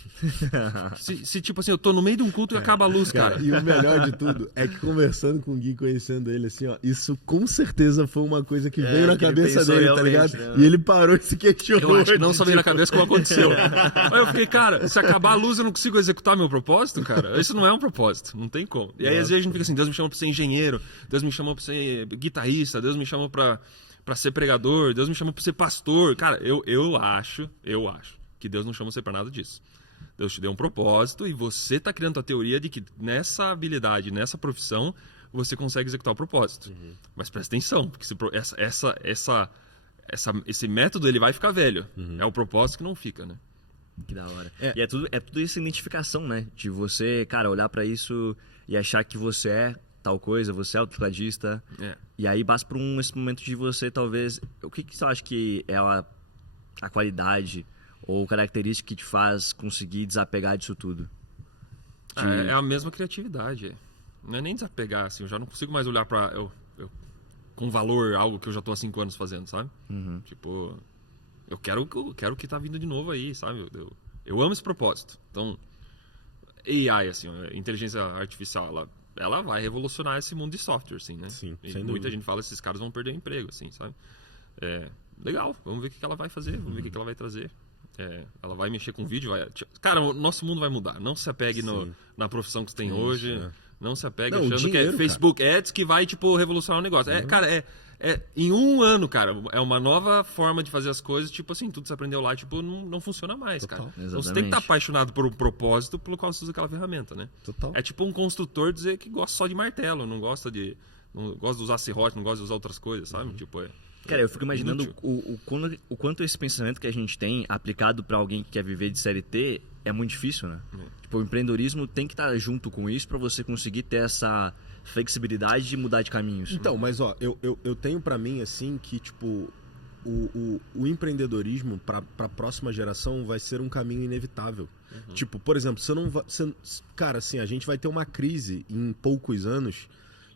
se tipo assim, eu tô no meio de um culto e acaba a luz, cara. E o melhor de tudo é que conversando com o Gui, conhecendo ele, assim, ó, isso com certeza foi uma coisa que veio na cabeça dele, tá ligado? Né? E ele parou e se questionou. Eu acho que não só veio na cabeça como aconteceu. Aí eu fiquei, cara, se acabar a luz eu não consigo executar meu propósito, cara. Isso não é um propósito, não tem como. E aí às vezes a gente fica assim, Deus me chamou pra ser engenheiro, Deus me chamou pra ser guitarrista, Deus me chamou pra ser pregador, Deus me chamou para ser pastor. Cara, eu acho que Deus não chama você para nada disso. Deus te deu um propósito e você está criando a teoria de que nessa habilidade, nessa profissão, você consegue executar o propósito. Mas presta atenção, porque esse método ele vai ficar velho. É o propósito que não fica, né? Que da hora. E é tudo essa identificação, né? De você, cara, olhar para isso e achar que você é tal coisa, você é o tecladista. E aí basta por esse momento de você, talvez... O que você acha que é a qualidade ou característica que te faz conseguir desapegar disso tudo? É a mesma criatividade. Não é nem desapegar, assim. Eu já não consigo mais olhar pra... com valor, algo que eu já tô há 5 anos fazendo, sabe? Tipo... Eu quero o que tá vindo de novo aí, sabe? Eu amo esse propósito. Então... AI, assim, inteligência artificial, ela vai revolucionar esse mundo de software, assim, né? Sim, e muita gente fala que esses caras vão perder o emprego, assim, sabe? Legal, vamos ver o que ela vai fazer, vamos ver o que ela vai trazer. Ela vai mexer com vídeo, Cara, o nosso mundo vai mudar. Não se apegue na profissão que você tem hoje. Não se apegue achando dinheiro, que é Facebook Ads que vai, tipo, revolucionar o negócio. Cara, em 1 ano, cara, é uma nova forma de fazer as coisas, tipo assim, tudo que você aprendeu lá, tipo, não funciona mais, Total. cara. Exatamente. Então você tem que estar apaixonado por um propósito pelo qual você usa aquela ferramenta, né? Total. É tipo um construtor dizer que gosta só de martelo, não gosta de usar serrote, não gosta de usar outras coisas, sabe? Tipo, Cara, eu fico imaginando o quanto esse pensamento que a gente tem aplicado para alguém que quer viver de CLT é muito difícil, né? Tipo, o empreendedorismo tem que estar junto com isso para você conseguir ter essa flexibilidade de mudar de caminhos. Então, mas ó, eu tenho para mim assim que tipo o empreendedorismo para a próxima geração vai ser um caminho inevitável. Tipo, por exemplo, cara, assim, a gente vai ter uma crise em poucos anos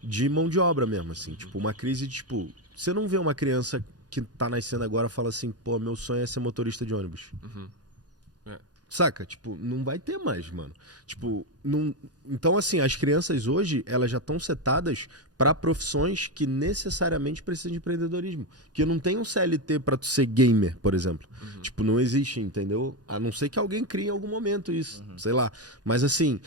de mão de obra mesmo, assim, tipo, uma crise de, tipo, você não vê uma criança que tá nascendo agora e fala assim, pô, meu sonho é ser motorista de ônibus. Saca? Tipo, não vai ter mais, mano. Tipo, não... Então, assim, as crianças hoje, elas já estão setadas para profissões que necessariamente precisam de empreendedorismo. Que não tem um CLT para tu ser gamer, por exemplo. Tipo, não existe, entendeu? A não ser que alguém crie em algum momento isso, sei lá. Mas, assim,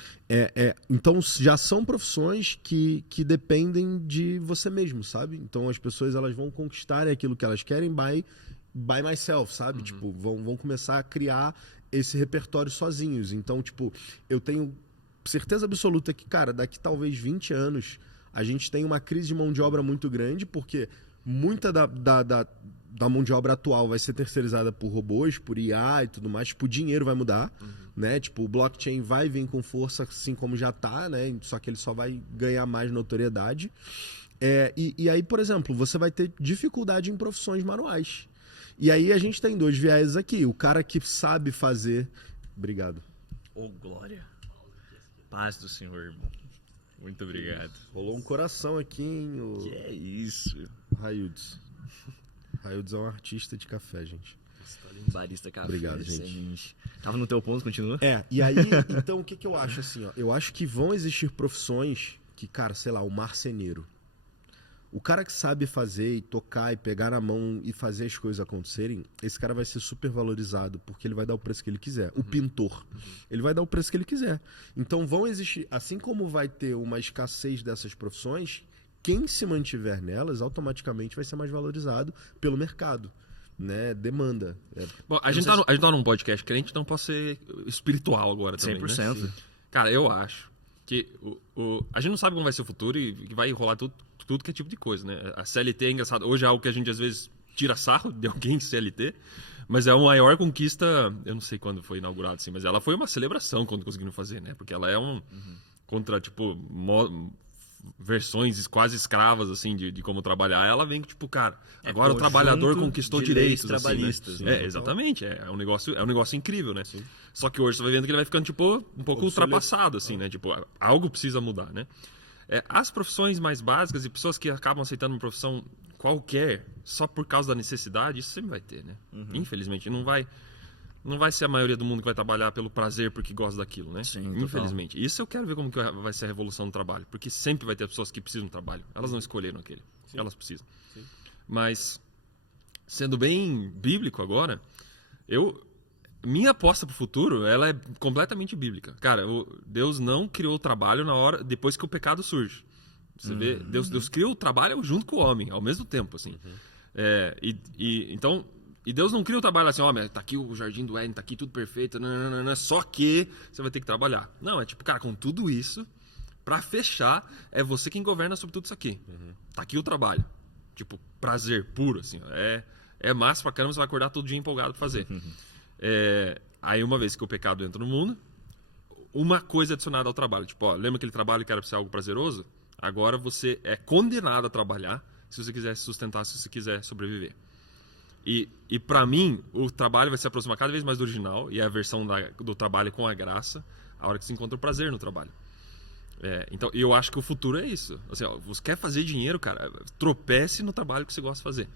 então já são profissões que dependem de você mesmo, sabe? Então, as pessoas, elas vão conquistar aquilo que elas querem by myself, sabe? Tipo, vão começar a criar esse repertório sozinhos. Então, tipo, eu tenho certeza absoluta que, cara, daqui talvez 20 anos a gente tem uma crise de mão de obra muito grande, porque muita da mão de obra atual vai ser terceirizada por robôs, por IA e tudo mais. Tipo, o dinheiro vai mudar, né? Tipo, o blockchain vai vir com força, assim como já tá, né? Só que ele só vai ganhar mais notoriedade. E aí, por exemplo, você vai ter dificuldade em profissões manuais. E aí a gente tem dois viés aqui. O cara que sabe fazer... Obrigado. Ô, glória. Paz do Senhor, irmão. Muito obrigado. Rolou um coração aqui, hein? Que é isso? Raiudes. Raiudes é um artista de café, gente. Barista café. Obrigado, gente. Tava no teu ponto, continua? E aí, então, o que eu acho assim, ó? Eu acho que vão existir profissões que, cara, sei lá, o marceneiro. O cara que sabe fazer e tocar e pegar na mão e fazer as coisas acontecerem, esse cara vai ser super valorizado, porque ele vai dar o preço que ele quiser. O pintor, ele vai dar o preço que ele quiser. Então vão existir, assim como vai ter uma escassez dessas profissões, quem se mantiver nelas automaticamente vai ser mais valorizado pelo mercado, né? Demanda. Bom, a gente tá num podcast crente, então pode ser espiritual agora também, 100%. né? Cara, eu acho que a gente não sabe como vai ser o futuro e que vai rolar tudo que é tipo de coisa, né? A CLT é engraçado. Hoje é algo que a gente às vezes tira sarro de alguém de CLT, mas é a maior conquista, eu não sei quando foi inaugurado, assim, mas ela foi uma celebração quando conseguiram fazer, né? Porque ela é contra, tipo, versões quase escravas, assim, de como trabalhar. Ela vem, tipo, cara, agora o trabalhador conquistou direitos trabalhistas. assim, né? Exatamente. É um negócio incrível, né? Sim. Só que hoje você vai vendo que ele vai ficando, tipo, um pouco ultrapassado, assim, né? Tipo, algo precisa mudar, né? As profissões mais básicas e pessoas que acabam aceitando uma profissão qualquer só por causa da necessidade, isso sempre vai ter, né? Infelizmente, não vai ser a maioria do mundo que vai trabalhar pelo prazer porque gosta daquilo, né? Sim, infelizmente. Isso eu quero ver como que vai ser a revolução do trabalho, porque sempre vai ter pessoas que precisam do trabalho. Elas não escolheram aquele. Sim. Elas precisam. Sim. Mas, sendo bem bíblico agora, minha aposta pro futuro, ela é completamente bíblica. Cara, Deus não criou o trabalho depois que o pecado surge. Você vê, Deus criou o trabalho junto com o homem, ao mesmo tempo, assim. Então, Deus não cria o trabalho assim, tá aqui o jardim do Éden, tá aqui tudo perfeito, não, só que você vai ter que trabalhar. Não, é tipo, cara, com tudo isso, pra fechar, é você quem governa sobre tudo isso aqui. Tá aqui o trabalho. Tipo, prazer puro, assim, ó. É massa pra caramba, você vai acordar todo dia empolgado pra fazer. Aí uma vez que o pecado entra no mundo, uma coisa adicionada ao trabalho, tipo, lembra aquele trabalho que era pra ser algo prazeroso? Agora você é condenado a trabalhar se você quiser se sustentar, se você quiser sobreviver. E para mim, o trabalho vai se aproximar cada vez mais do original, e é a versão do trabalho com a graça, a hora que se encontra o prazer no trabalho. Então, eu acho que o futuro é isso. Assim, você quer fazer dinheiro, cara, tropece no trabalho que você gosta de fazer.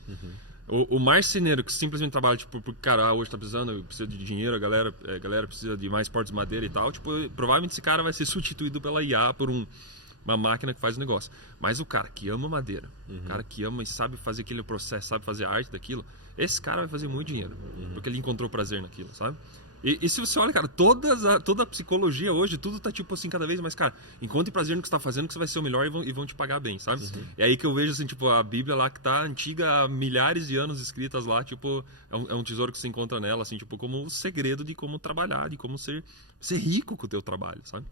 O marceneiro que simplesmente trabalha, tipo, porque, cara, hoje tá precisando, precisa de dinheiro, a galera precisa de mais portas de madeira e tal, tipo, provavelmente esse cara vai ser substituído pela IA por uma máquina que faz o negócio. Mas o cara que ama madeira, o cara que ama e sabe fazer aquele processo, sabe fazer a arte daquilo, esse cara vai fazer muito dinheiro, porque ele encontrou prazer naquilo, sabe? E se você olha, cara, toda a psicologia hoje, tudo tá tipo assim, cada vez mais, cara, encontre prazer no que você tá fazendo, que você vai ser o melhor e vão te pagar bem, sabe? É aí que eu vejo, assim, tipo, a Bíblia lá que tá antiga, há milhares de anos escritas lá, tipo, é um tesouro que você encontra nela, assim, tipo, como o segredo de como trabalhar, de como ser rico com o teu trabalho, sabe?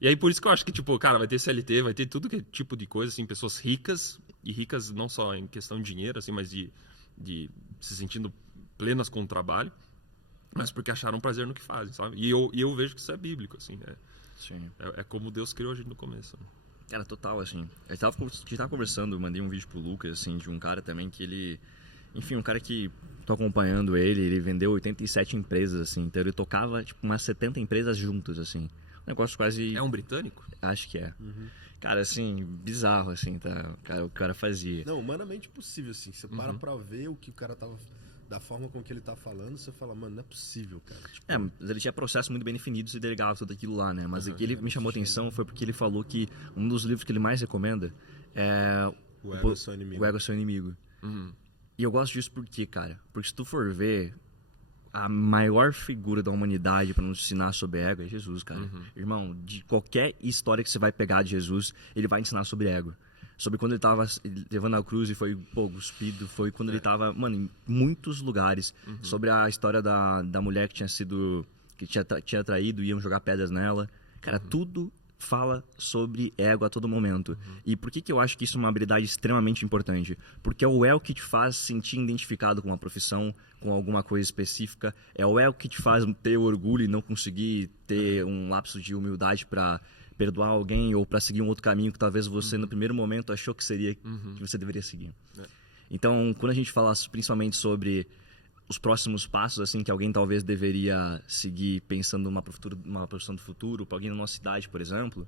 E aí por isso que eu acho que, tipo, cara, vai ter CLT, vai ter tudo que é tipo de coisa, assim, pessoas ricas, e ricas não só em questão de dinheiro, assim, mas de se sentindo plenas com o trabalho, mas porque acharam prazer no que fazem, sabe? E eu vejo que isso é bíblico, assim, né? Sim. É como Deus criou a gente no começo. Né? Cara, total, assim. A gente tava conversando, eu mandei um vídeo pro Lucas, assim, de um cara também que ele... Enfim, um cara que tô acompanhando ele vendeu 87 empresas, assim. Então ele tocava, tipo, umas 70 empresas juntas, assim. Um negócio quase... É um britânico? Acho que é. Cara, assim, bizarro, assim, tá? O cara fazia. Não, humanamente possível, assim. Você para pra ver o que o cara tava... Da forma com que ele tá falando, você fala, mano, não é possível, cara. Tipo... Mas ele tinha processos muito bem definidos e delegava tudo aquilo lá, né? Mas o que ele me chamou a atenção foi porque ele falou que um dos livros que ele mais recomenda é... O Ego é Seu Inimigo. O Ego é Seu Inimigo. E eu gosto disso porque, cara, porque se tu for ver, a maior figura da humanidade para nos ensinar sobre ego é Jesus, cara. Irmão, de qualquer história que você vai pegar de Jesus, ele vai ensinar sobre ego. Sobre quando ele tava levando a cruz e foi, cuspido. Foi quando ele tava, mano, em muitos lugares. Sobre a história da mulher que tinha traído e iam jogar pedras nela. Cara, tudo fala sobre ego a todo momento. E por que eu acho que isso é uma habilidade extremamente importante? Porque é o ego que te faz sentir identificado com uma profissão, com alguma coisa específica. É o ego que te faz ter orgulho e não conseguir ter um lapso de humildade para perdoar alguém ou para seguir um outro caminho que talvez você no primeiro momento achou que seria que você deveria seguir. Então, quando a gente fala principalmente sobre os próximos passos assim que alguém talvez deveria seguir pensando numa profissão do futuro, para alguém na nossa cidade, por exemplo,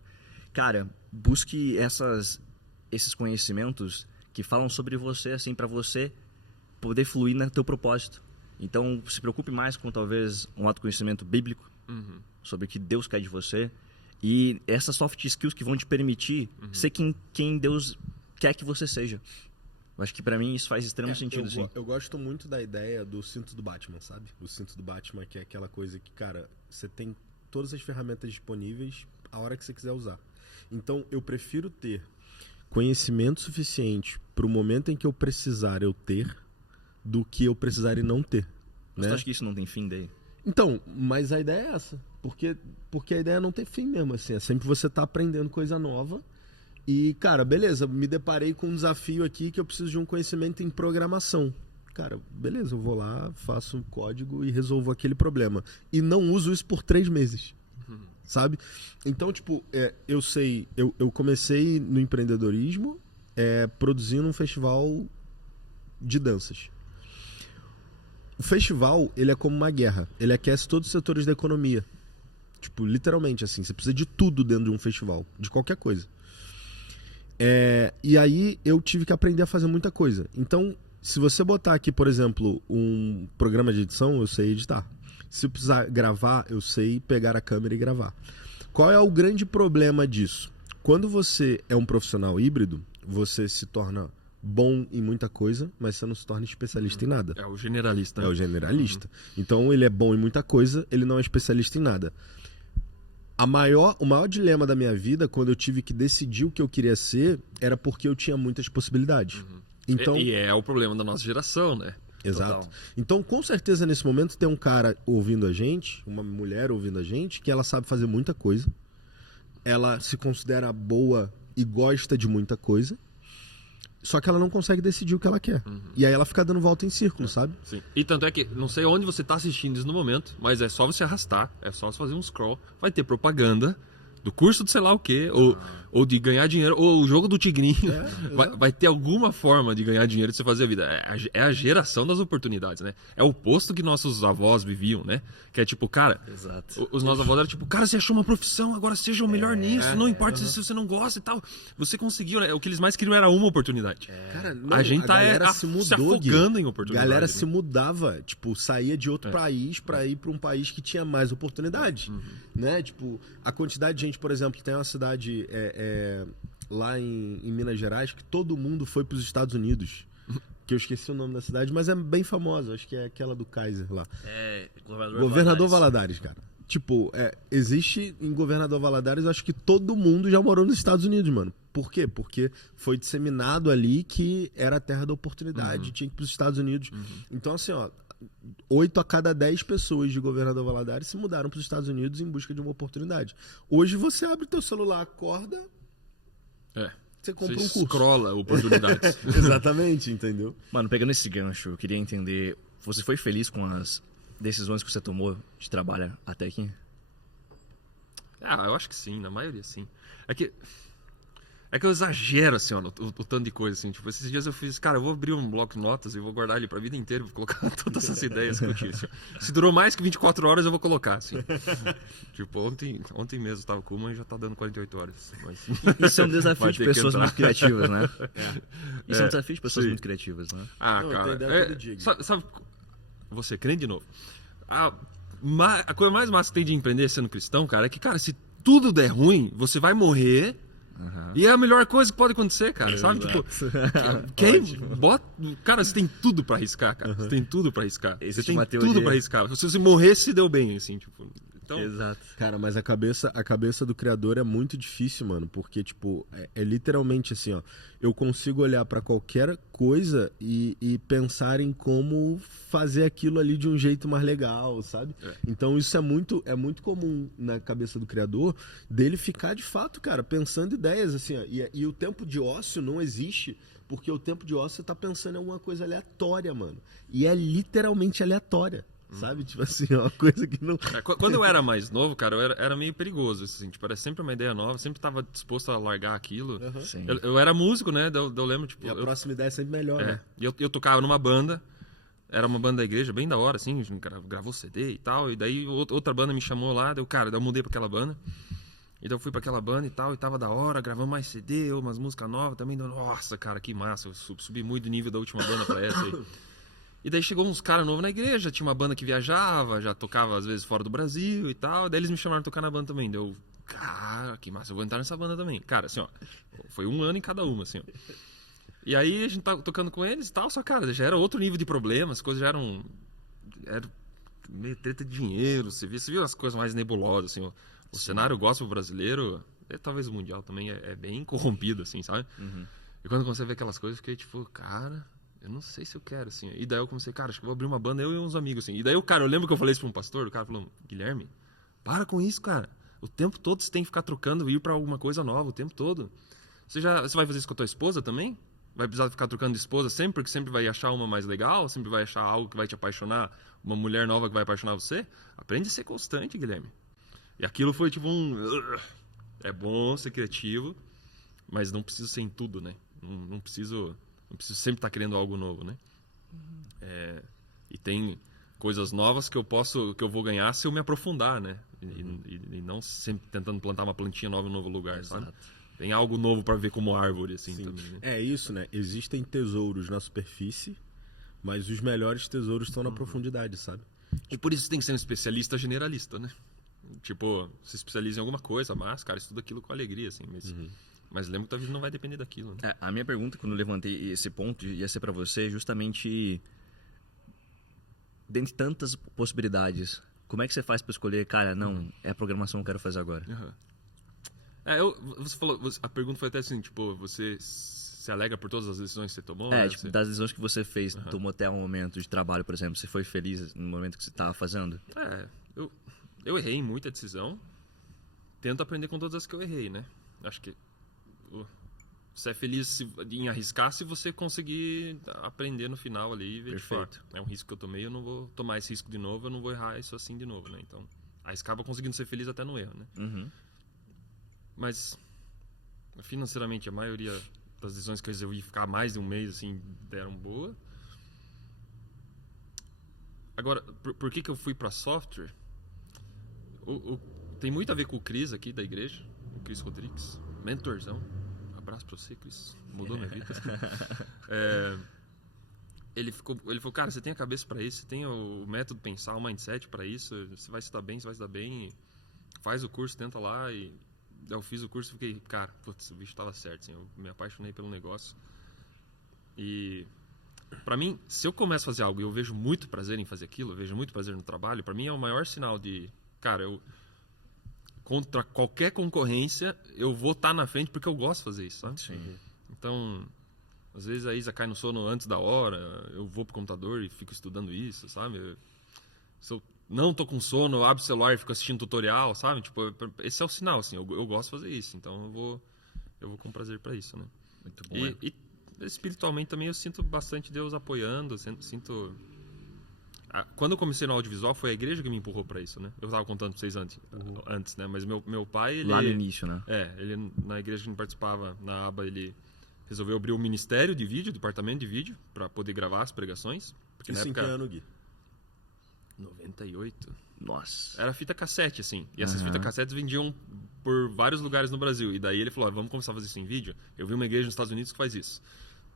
cara, busque esses conhecimentos que falam sobre você assim para você poder fluir no teu propósito. Então, se preocupe mais com talvez um autoconhecimento bíblico sobre o que Deus quer de você. E essas soft skills que vão te permitir ser quem Deus quer que você seja. Eu acho que pra mim isso faz extremo sentido, assim. Eu gosto muito da ideia do cinto do Batman, sabe? O cinto do Batman, que é aquela coisa que, cara, você tem todas as ferramentas disponíveis a hora que você quiser usar. Então, eu prefiro ter conhecimento suficiente pro momento em que eu precisar eu ter, do que eu precisar e não ter. Mas né? tu acha que isso não tem fim daí? Então, mas a ideia é essa. Porque a ideia não tem fim mesmo, assim. É sempre você tá aprendendo coisa nova. E, cara, beleza, me deparei com um desafio aqui que eu preciso de um conhecimento em programação. Cara, beleza, eu vou lá, faço um código e resolvo aquele problema. E não uso isso por 3 meses. Sabe? Então, tipo, eu comecei no empreendedorismo produzindo um festival de danças. O festival, ele é como uma guerra. Ele aquece todos os setores da economia. Tipo, literalmente, assim. Você precisa de tudo dentro de um festival. De qualquer coisa. E aí, eu tive que aprender a fazer muita coisa. Então, se você botar aqui, por exemplo, um programa de edição, eu sei editar. Se eu precisar gravar, eu sei pegar a câmera e gravar. Qual é o grande problema disso? Quando você é um profissional híbrido, você se torna bom em muita coisa, mas você não se torna especialista em nada. É o generalista. É o generalista. Então ele é bom em muita coisa, ele não é especialista em nada. O maior dilema da minha vida, quando eu tive que decidir o que eu queria ser, era porque eu tinha muitas possibilidades. Então, E é o problema da nossa geração, né? Exato. Total. Então, com certeza, nesse momento, tem um cara ouvindo a gente, uma mulher ouvindo a gente, que ela sabe fazer muita coisa. Ela se considera boa e gosta de muita coisa. Só que ela não consegue decidir o que ela quer. E aí ela fica dando volta em círculo, sabe? Sim. E tanto é que, não sei onde você está assistindo isso no momento, mas é só você arrastar, é só você fazer um scroll, vai ter propaganda do curso de sei lá o quê, ou de ganhar dinheiro, ou o jogo do tigrinho. Vai ter alguma forma de ganhar dinheiro de você fazer a vida. É a geração das oportunidades, né? É o posto que nossos avós viviam, né? Que é tipo, cara, Exato. os nossos avós eram tipo, cara, você achou uma profissão, agora seja o melhor nisso, não importa se você não gosta e tal. Você conseguiu, né? O que eles mais queriam era uma oportunidade. Cara, não, A gente tá galera se mudou, afogando em A oportunidades. galera né? se mudava, tipo, saía de outro país pra ir pra um país que tinha mais oportunidade, né? Tipo, a quantidade de gente, por exemplo, que tem uma cidade lá em Minas Gerais que todo mundo foi pros Estados Unidos que eu esqueci o nome da cidade, mas é bem famosa, acho que é aquela do Kaiser lá. É, Governador Valadares, cara. Tipo, existe em Governador Valadares, eu acho que todo mundo já morou nos Estados Unidos, mano. Por quê? Porque foi disseminado ali que era a terra da oportunidade, tinha que ir pros Estados Unidos. Então, assim, ó, 8 a cada 10 pessoas de Governador Valadares se mudaram pros Estados Unidos em busca de uma oportunidade. Hoje você abre teu celular, acorda, você compra um curso. Scrolla oportunidades. Exatamente, entendeu? Mano, pegando esse gancho, eu queria entender, você foi feliz com as decisões que você tomou de trabalho até aqui? Eu acho que sim, na maioria sim. É que eu exagero, assim, ó, o tanto de coisa, assim. Tipo, esses dias eu fiz, cara, eu vou abrir um bloco de notas e vou guardar ele pra vida inteira, vou colocar todas essas ideias que eu tive. Assim. Se durou mais que 24 horas, eu vou colocar, assim. Tipo, ontem mesmo eu tava com uma e já tá dando 48 horas. Mas... Isso é um desafio de pessoas muito criativas, né? Isso é um desafio de pessoas sim. muito criativas, né? Não, cara, sabe, você crente de novo? A coisa mais massa que tem de empreender sendo cristão, cara, é que, cara, se tudo der ruim, você vai morrer. E é a melhor coisa que pode acontecer, cara, sabe? Tipo, cara, você tem tudo pra arriscar, cara. Você tem tudo pra arriscar. Você tem tudo pra arriscar. Se você morrer, se deu bem, assim, tipo. Então... Exato. Cara, mas a cabeça do criador é muito difícil, mano, porque, tipo, é literalmente assim, ó, eu consigo olhar pra qualquer coisa e pensar em como fazer aquilo ali de um jeito mais legal, sabe? Então isso é muito comum na cabeça do criador, dele ficar de fato, cara, pensando ideias, assim, ó, e o tempo de ócio não existe, porque o tempo de ócio você tá pensando em alguma coisa aleatória, mano, e é literalmente aleatória. Sabe? Tipo assim, é uma coisa que não... Quando eu era mais novo, cara, era meio perigoso, assim, tipo, era sempre uma ideia nova, sempre tava disposto a largar aquilo. Eu era músico, né? Eu lembro, tipo... E a próxima ideia é sempre melhor, né? E eu tocava numa banda, era uma banda da igreja, bem da hora, assim, a gente gravou CD e tal, e daí outra banda me chamou lá, eu mudei pra aquela banda. Então eu fui pra aquela banda e tal, e tava da hora, gravando mais CD, umas músicas novas também. Nossa, cara, que massa, eu subi muito de nível da última banda pra essa aí. E daí chegou uns caras novos na igreja, tinha uma banda que viajava, já tocava às vezes fora do Brasil e tal. Daí eles me chamaram pra tocar na banda também. Deu, cara, que massa, eu vou entrar nessa banda também. Cara, assim, ó, foi um ano em cada uma, assim, ó. E aí a gente tava tocando com eles e tal, só, cara, já era outro nível de problema, as coisas já eram. Era meio treta de dinheiro, você viu as coisas mais nebulosas, assim, ó. O cenário gospel brasileiro, talvez o mundial também, é bem corrompido, assim, sabe? E quando eu comecei a ver aquelas coisas, eu fiquei tipo, cara. Eu não sei se eu quero, assim. E daí eu comecei, cara, acho que eu vou abrir uma banda, eu e uns amigos, assim. E daí, eu lembro que eu falei isso pra um pastor, o cara falou, Guilherme, para com isso, cara. O tempo todo você tem que ficar trocando, ir pra alguma coisa nova, o tempo todo. Você vai fazer isso com a tua esposa também? Vai precisar ficar trocando de esposa sempre, porque sempre vai achar uma mais legal, sempre vai achar algo que vai te apaixonar, uma mulher nova que vai apaixonar você? Aprende a ser constante, Guilherme. E aquilo foi tipo é bom ser criativo, mas não preciso ser em tudo, né? Não preciso sempre estar querendo algo novo, né? E tem coisas novas que eu vou ganhar se eu me aprofundar, né? E não sempre tentando plantar uma plantinha nova em um novo lugar, sabe? Tem algo novo para ver como árvore, assim, também, né? É isso, né? Existem tesouros na superfície, mas os melhores tesouros estão na profundidade, sabe? E por isso tem que ser um especialista generalista, né? Tipo, se especializa em alguma coisa, mas, cara, estuda aquilo com alegria, assim, mas lembra que tua vida não vai depender daquilo, né? A minha pergunta, quando eu levantei esse ponto, ia ser pra você justamente, dentre tantas possibilidades, como é que você faz pra escolher, cara, não, é a programação que eu quero fazer agora? Você falou, a pergunta foi até assim, tipo, você se alegra por todas as decisões que você tomou? Tipo, você... das decisões que você fez, tomou até um momento de trabalho, por exemplo, você foi feliz no momento que você estava fazendo? Eu errei em muita decisão, tento aprender com todas as que eu errei, né? Acho que você é feliz em arriscar se você conseguir aprender no final ali e ver. Perfeito. De fato. É um risco que eu tomei, eu não vou tomar esse risco de novo, eu não vou errar isso assim de novo, né? Então, arriscava conseguindo ser feliz até no erro, né? Mas, financeiramente, a maioria das decisões que eu resolvi ficar mais de um mês, assim, deram boa. Agora, por que eu fui para software? Tem muito a ver com o Cris aqui da igreja, o Cris Rodrigues, mentorzão. Abraço pra você, Cris. Mudou minha vida. Ele falou, cara, você tem a cabeça para isso, você tem o método pensar, o mindset para isso, você vai se dar bem, faz o curso, tenta lá. E eu fiz o curso e fiquei, cara, putz, o bicho tava certo, assim, eu me apaixonei pelo negócio. E pra mim, se eu começo a fazer algo e eu vejo muito prazer em fazer aquilo, eu vejo muito prazer no trabalho, pra mim é o maior sinal de, cara, contra qualquer concorrência, eu vou estar na frente porque eu gosto de fazer isso, sabe? Sim. Então, às vezes a Isa cai no sono antes da hora, eu vou pro computador e fico estudando isso, sabe? Se eu não tô com sono, eu abro o celular e fico assistindo tutorial, sabe? Tipo, esse é o sinal, assim, eu gosto de fazer isso, então eu vou com prazer pra isso, né? Muito bom. E espiritualmente também eu sinto bastante Deus apoiando, sinto... Quando eu comecei no audiovisual, foi a igreja que me empurrou pra isso, né? Eu tava contando pra vocês antes, né? Mas meu pai, ele... Lá no início, né? Ele na igreja que ele participava, na aba, ele resolveu abrir um ministério de vídeo, departamento de vídeo, pra poder gravar as pregações. Porque Isso na em que época... ano, Gui? 98. Nossa. Era fita cassete, assim. E essas fitas cassetes vendiam por vários lugares no Brasil. E daí ele falou, vamos começar a fazer isso em vídeo? Eu vi uma igreja nos Estados Unidos que faz isso.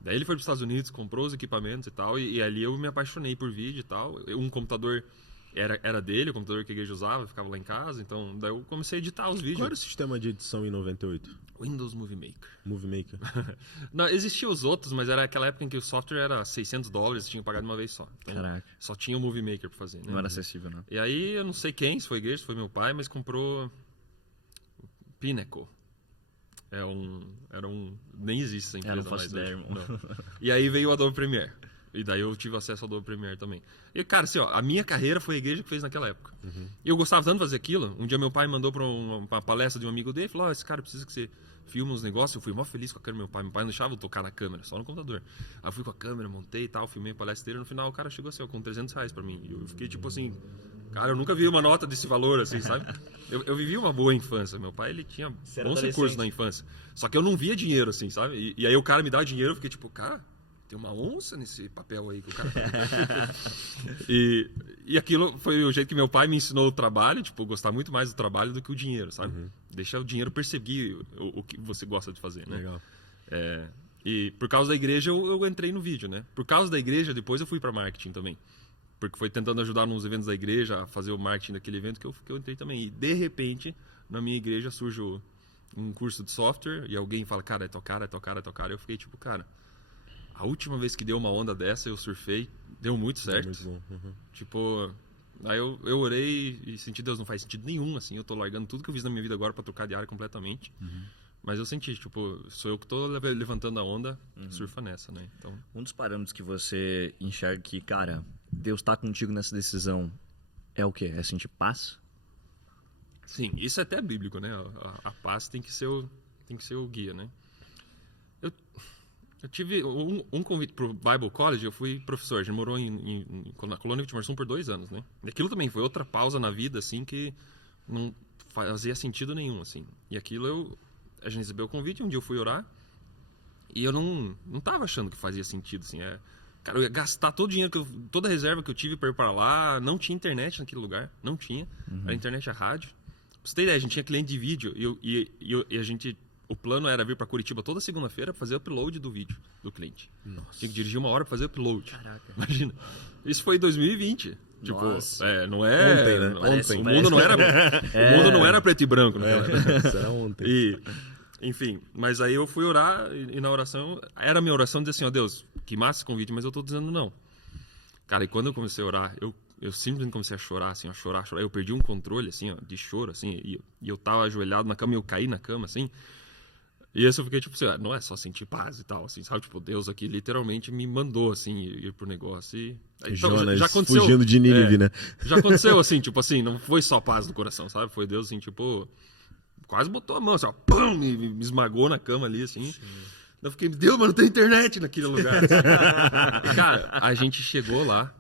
Daí ele foi para os Estados Unidos, comprou os equipamentos e tal. E ali eu me apaixonei por vídeo e tal. Um computador era dele, o computador que a igreja usava, ficava lá em casa. Então daí eu comecei a editar os vídeos. Qual era o sistema de edição em 98? Windows Movie Maker. Movie Maker. Não, existiam os outros, mas era aquela época em que o software era $600, tinha que pagar de uma vez só. Então, Caraca. só tinha o Movie Maker para fazer, né? Não era acessível, não. E aí, eu não sei quem, se foi a igreja, se foi meu pai, mas comprou Pinnacle. Nem existe essa empresa não faço mais ideia, hoje. irmão. Não. E aí veio o Adobe Premiere. E daí eu tive acesso ao Adobe Premiere também. E, cara, assim, ó, a minha carreira foi a igreja que fez naquela época. E eu gostava tanto de fazer aquilo. Um dia meu pai me mandou pra uma palestra de um amigo dele e falou, esse cara precisa que você filme uns negócios. Eu fui mó feliz com a câmera do meu pai. Meu pai não deixava eu tocar na câmera, só no computador. Aí eu fui com a câmera, montei e tal, filmei a palestra inteira. No final o cara chegou assim, ó, com R$300 pra mim. E eu fiquei tipo assim, cara, eu nunca vi uma nota desse valor, assim, sabe? Eu vivi uma boa infância. Meu pai, ele tinha bons recursos na infância. Só que eu não via dinheiro, assim, sabe? E aí o cara me dá dinheiro, eu fiquei tipo, cara, tem uma onça nesse papel aí que o cara... e aquilo foi o jeito que meu pai me ensinou o trabalho, tipo, gostar muito mais do trabalho do que o dinheiro, sabe? Deixar o dinheiro perseguir o que você gosta de fazer, né? Legal. E por causa da igreja eu entrei no vídeo, né? Por causa da igreja, depois eu fui para marketing também. Porque foi tentando ajudar nos eventos da igreja a fazer o marketing daquele evento que eu entrei também. E de repente, na minha igreja surge um curso de software e alguém fala, cara, é tua cara, é tua cara, é tua cara. Eu fiquei tipo, cara, a última vez que deu uma onda dessa, eu surfei, deu muito certo. Muito bom. Tipo, aí eu orei e senti, Deus, não faz sentido nenhum, assim, eu tô largando tudo que eu fiz na minha vida agora pra trocar de área completamente. Mas eu senti, tipo, sou eu que tô levantando a onda, surfa nessa, né? Então... Um dos parâmetros que você enxerga que, cara, Deus tá contigo nessa decisão é o quê? É sentir paz? Sim, isso é até bíblico, né? A paz tem que ser o guia, né? Eu tive um convite pro Bible College, eu fui professor, a gente morou na colônia Vitimarsum por 2 anos, né? E aquilo também foi outra pausa na vida, assim, que não fazia sentido nenhum, assim. E aquilo a gente recebeu o convite, um dia eu fui orar e eu não tava achando que fazia sentido, assim. Cara, eu ia gastar todo o dinheiro, toda a reserva que eu tive para ir para lá, não tinha internet naquele lugar, não tinha. A internet é rádio. Pra você ter ideia, a gente tinha cliente de vídeo e a gente... O plano era vir para Curitiba toda segunda-feira fazer upload do vídeo do cliente. Nossa. Tinha que dirigir 1 hora para fazer upload. Caraca. Imagina. Isso foi em 2020. Tipo, Nossa. não é... Ontem, né? O mundo não era... O mundo não era preto e branco. Isso era ontem. Enfim, mas aí eu fui orar e na oração... Era a minha oração dizer assim, ó Deus, que massa esse convite, mas eu tô dizendo não. Cara, e quando eu comecei a orar, eu simplesmente comecei a chorar, assim, a chorar. Eu perdi um controle, assim, ó, de choro, assim, e eu tava ajoelhado na cama e eu caí na cama, assim. E esse eu fiquei tipo assim, não é só sentir paz e tal, assim, sabe? Tipo, Deus aqui literalmente me mandou, assim, ir pro negócio e... Então, Jonas já aconteceu, fugindo de Nínive, né? Já aconteceu, assim, tipo assim, não foi só paz do coração, sabe? Foi Deus, assim, tipo, quase botou a mão, assim, ó, pum, me esmagou na cama ali, assim. Sim. Eu fiquei, Deus, mas não tem internet naquele lugar. Assim. E, cara, a gente chegou lá,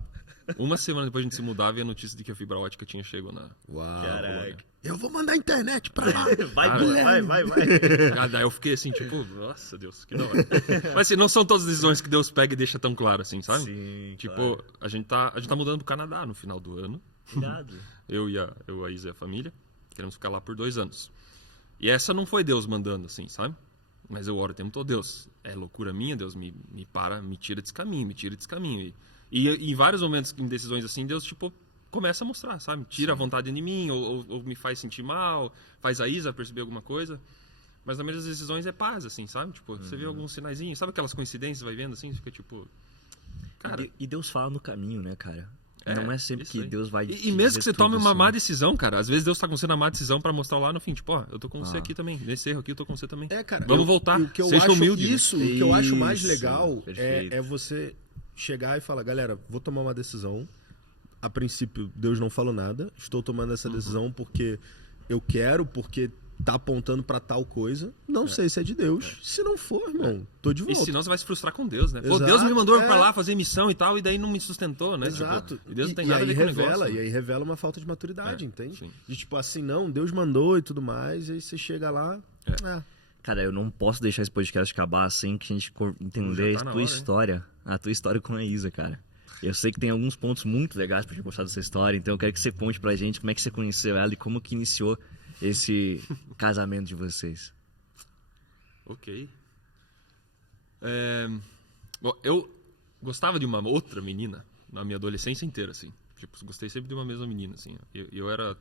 1 semana depois a gente se mudava e a notícia de que a fibra ótica tinha chegado na... Uau. Caraca. Eu vou mandar a internet pra lá. Vai. Daí eu fiquei assim, tipo, nossa Deus, que da hora. Mas assim, não são todas as decisões que Deus pega e deixa tão claro assim, sabe? Sim, tipo, claro. a gente tá mudando pro Canadá no final do ano. Cuidado. A Isa e a família. Queremos ficar lá por 2 anos. E essa não foi Deus mandando, assim, sabe? Mas eu oro o tempo todo, Deus, é loucura minha, Deus, me tira desse caminho, me tira desse caminho. E em vários momentos, em decisões assim, Deus, tipo, começa a mostrar, sabe? Tira a vontade de mim, ou me faz sentir mal, faz a Isa perceber alguma coisa. Mas na maioria das decisões é paz, assim, sabe? Tipo, você vê alguns sinaizinhos, sabe aquelas coincidências, vai vendo assim, fica tipo... Cara, E Deus fala no caminho, né, cara? Não é sempre isso que aí. Deus vai E mesmo que você tome uma má má decisão, cara, às vezes Deus tá com você na má decisão pra mostrar lá no fim, tipo, ó, eu tô com você aqui também, nesse erro aqui eu tô com você também. Cara, Vamos voltar, e o que eu seja acho, humilde. né? Isso, o que eu acho mais Isso, legal perfeito. é você chegar e falar, galera, vou tomar uma decisão. A princípio, Deus não falou nada. Estou tomando essa decisão porque eu quero, porque tá apontando pra tal coisa. Não sei se é de Deus. Se não for, irmão, tô de E volta. senão você vai se frustrar com Deus, né? Pô, Exato, Deus me mandou pra lá fazer missão e tal, e daí não me sustentou, né? Exato. Tipo, e Deus não tem e nada a aí ver com o revela, negócio. E aí revela uma falta de maturidade, entende? sim. De tipo assim, não, Deus mandou e tudo mais, e aí você chega lá. Cara, eu não posso deixar esse podcast acabar sem que a gente entender Já tá na a tua hora, hein? história. A tua história com a Isa, cara. Eu sei que tem alguns pontos muito legais pra gente gostar dessa história, então eu quero que você conte pra gente como é que você conheceu ela e como que iniciou esse casamento de vocês. Ok. Bom, eu gostava de uma outra menina na minha adolescência inteira, assim. Tipo, gostei sempre de uma mesma menina, assim. Eu era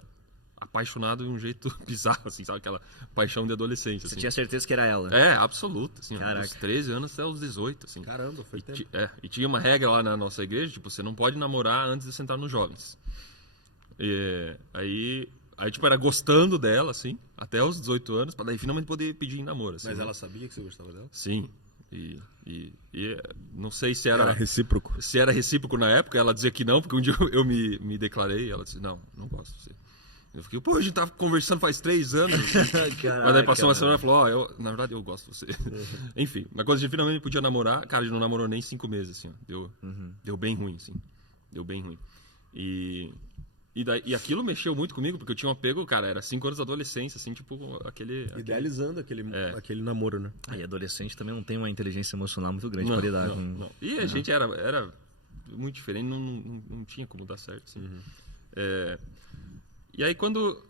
apaixonado de um jeito bizarro, assim, sabe? Aquela paixão de adolescência, Você assim. tinha certeza que era ela? Absoluta, assim. Caraca. Dos 13 anos até os 18, assim. Caramba, foi tempo. E tinha uma regra lá na nossa igreja, tipo, você não pode namorar antes de sentar nos jovens. E aí, tipo, era gostando dela, assim, até os 18 anos, pra daí finalmente poder pedir em namoro, assim. Mas né? ela sabia que você gostava dela? Sim. E não sei se Era recíproco. se era recíproco na época, ela dizia que não, porque um dia eu me declarei e ela disse, não gosto de você. Eu fiquei, pô, a gente tava conversando faz 3 anos. Mas daí passou uma semana e falou, na verdade eu gosto de você. Enfim, mas quando a gente finalmente podia namorar, cara, a gente não namorou nem 5 meses, assim, ó. Deu bem ruim, assim. Deu bem ruim. E aquilo mexeu muito comigo, porque eu tinha um apego, cara, era 5 anos de adolescência, assim, tipo, Idealizando aquele namoro, né? E adolescente também não tem uma inteligência emocional muito grande pra lidar com... Não. E a gente era muito diferente, não tinha como dar certo, assim. E aí quando...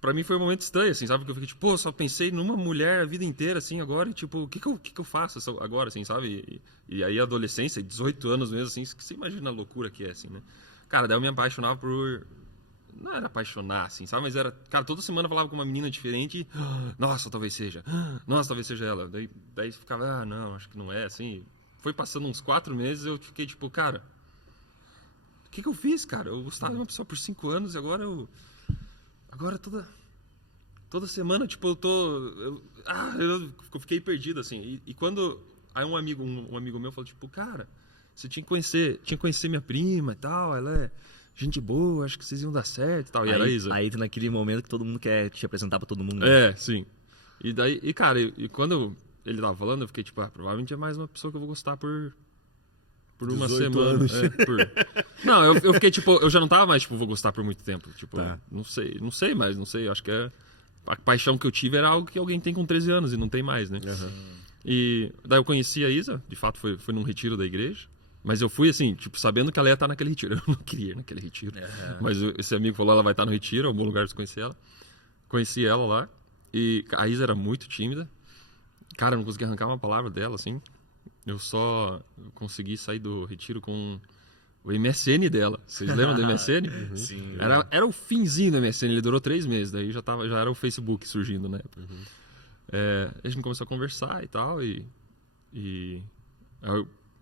Pra mim foi um momento estranho, assim, sabe? Porque eu fiquei tipo, pô, só pensei numa mulher a vida inteira, assim, agora, e tipo, o que eu faço agora, assim, sabe? E aí a adolescência, 18 anos mesmo, assim, você imagina a loucura que é, assim, né? Cara, daí eu me apaixonava por... Não era apaixonar, assim, sabe? Mas era... Cara, toda semana eu falava com uma menina diferente e... Nossa, talvez seja. Nossa, talvez seja ela. Daí ficava, não, acho que não é, assim. Foi passando uns 4 meses, eu fiquei tipo, cara... O que eu fiz, cara? Eu gostava de uma pessoa por 5 anos e agora eu... Agora toda semana, tipo, eu fiquei perdido, assim. E quando... Aí um amigo meu falou, tipo, cara... Você tinha que conhecer minha prima e tal, ela é gente boa, acho que vocês iam dar certo e tal. E era Isa. Aí naquele momento que todo mundo quer te apresentar pra todo mundo. Sim. E daí, cara, quando ele tava falando, eu fiquei tipo, provavelmente é mais uma pessoa que eu vou gostar por uma semana. Anos. Não, eu fiquei tipo, eu já não tava mais, tipo, vou gostar por muito tempo. Tipo, Tá. não sei mais, acho que a paixão que eu tive era algo que alguém tem com 13 anos e não tem mais, né? E daí eu conheci a Isa, de fato foi num retiro da igreja. Mas eu fui assim, tipo, sabendo que ela ia estar naquele retiro. Eu não queria ir naquele retiro. Mas esse amigo falou, ela vai estar no retiro, é um bom lugar de conhecer ela. Conheci ela lá. E a Isa era muito tímida. Cara, eu não conseguia arrancar uma palavra dela, assim. Eu só consegui sair do retiro com o MSN dela. Vocês lembram do MSN? Sim. Era o finzinho do MSN, ele durou 3 meses. Daí já era o Facebook surgindo na época. A gente começou a conversar e tal. E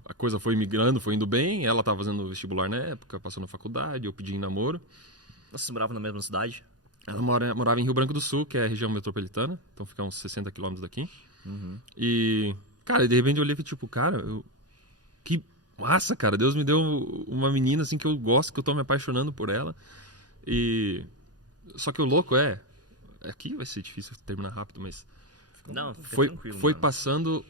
a coisa foi migrando, foi indo bem. Ela estava fazendo vestibular na época, passou na faculdade, eu pedi em namoro. Vocês moravam na mesma cidade? Ela morava em Rio Branco do Sul, que é a região metropolitana, então fica uns 60 quilômetros daqui. E, cara, de repente eu olhei e tipo, cara, que massa, cara. Deus me deu uma menina assim que eu gosto, que eu tô me apaixonando por ela. Só que o louco aqui vai ser difícil terminar rápido, mas Não, fica foi tranquilo, mano. passando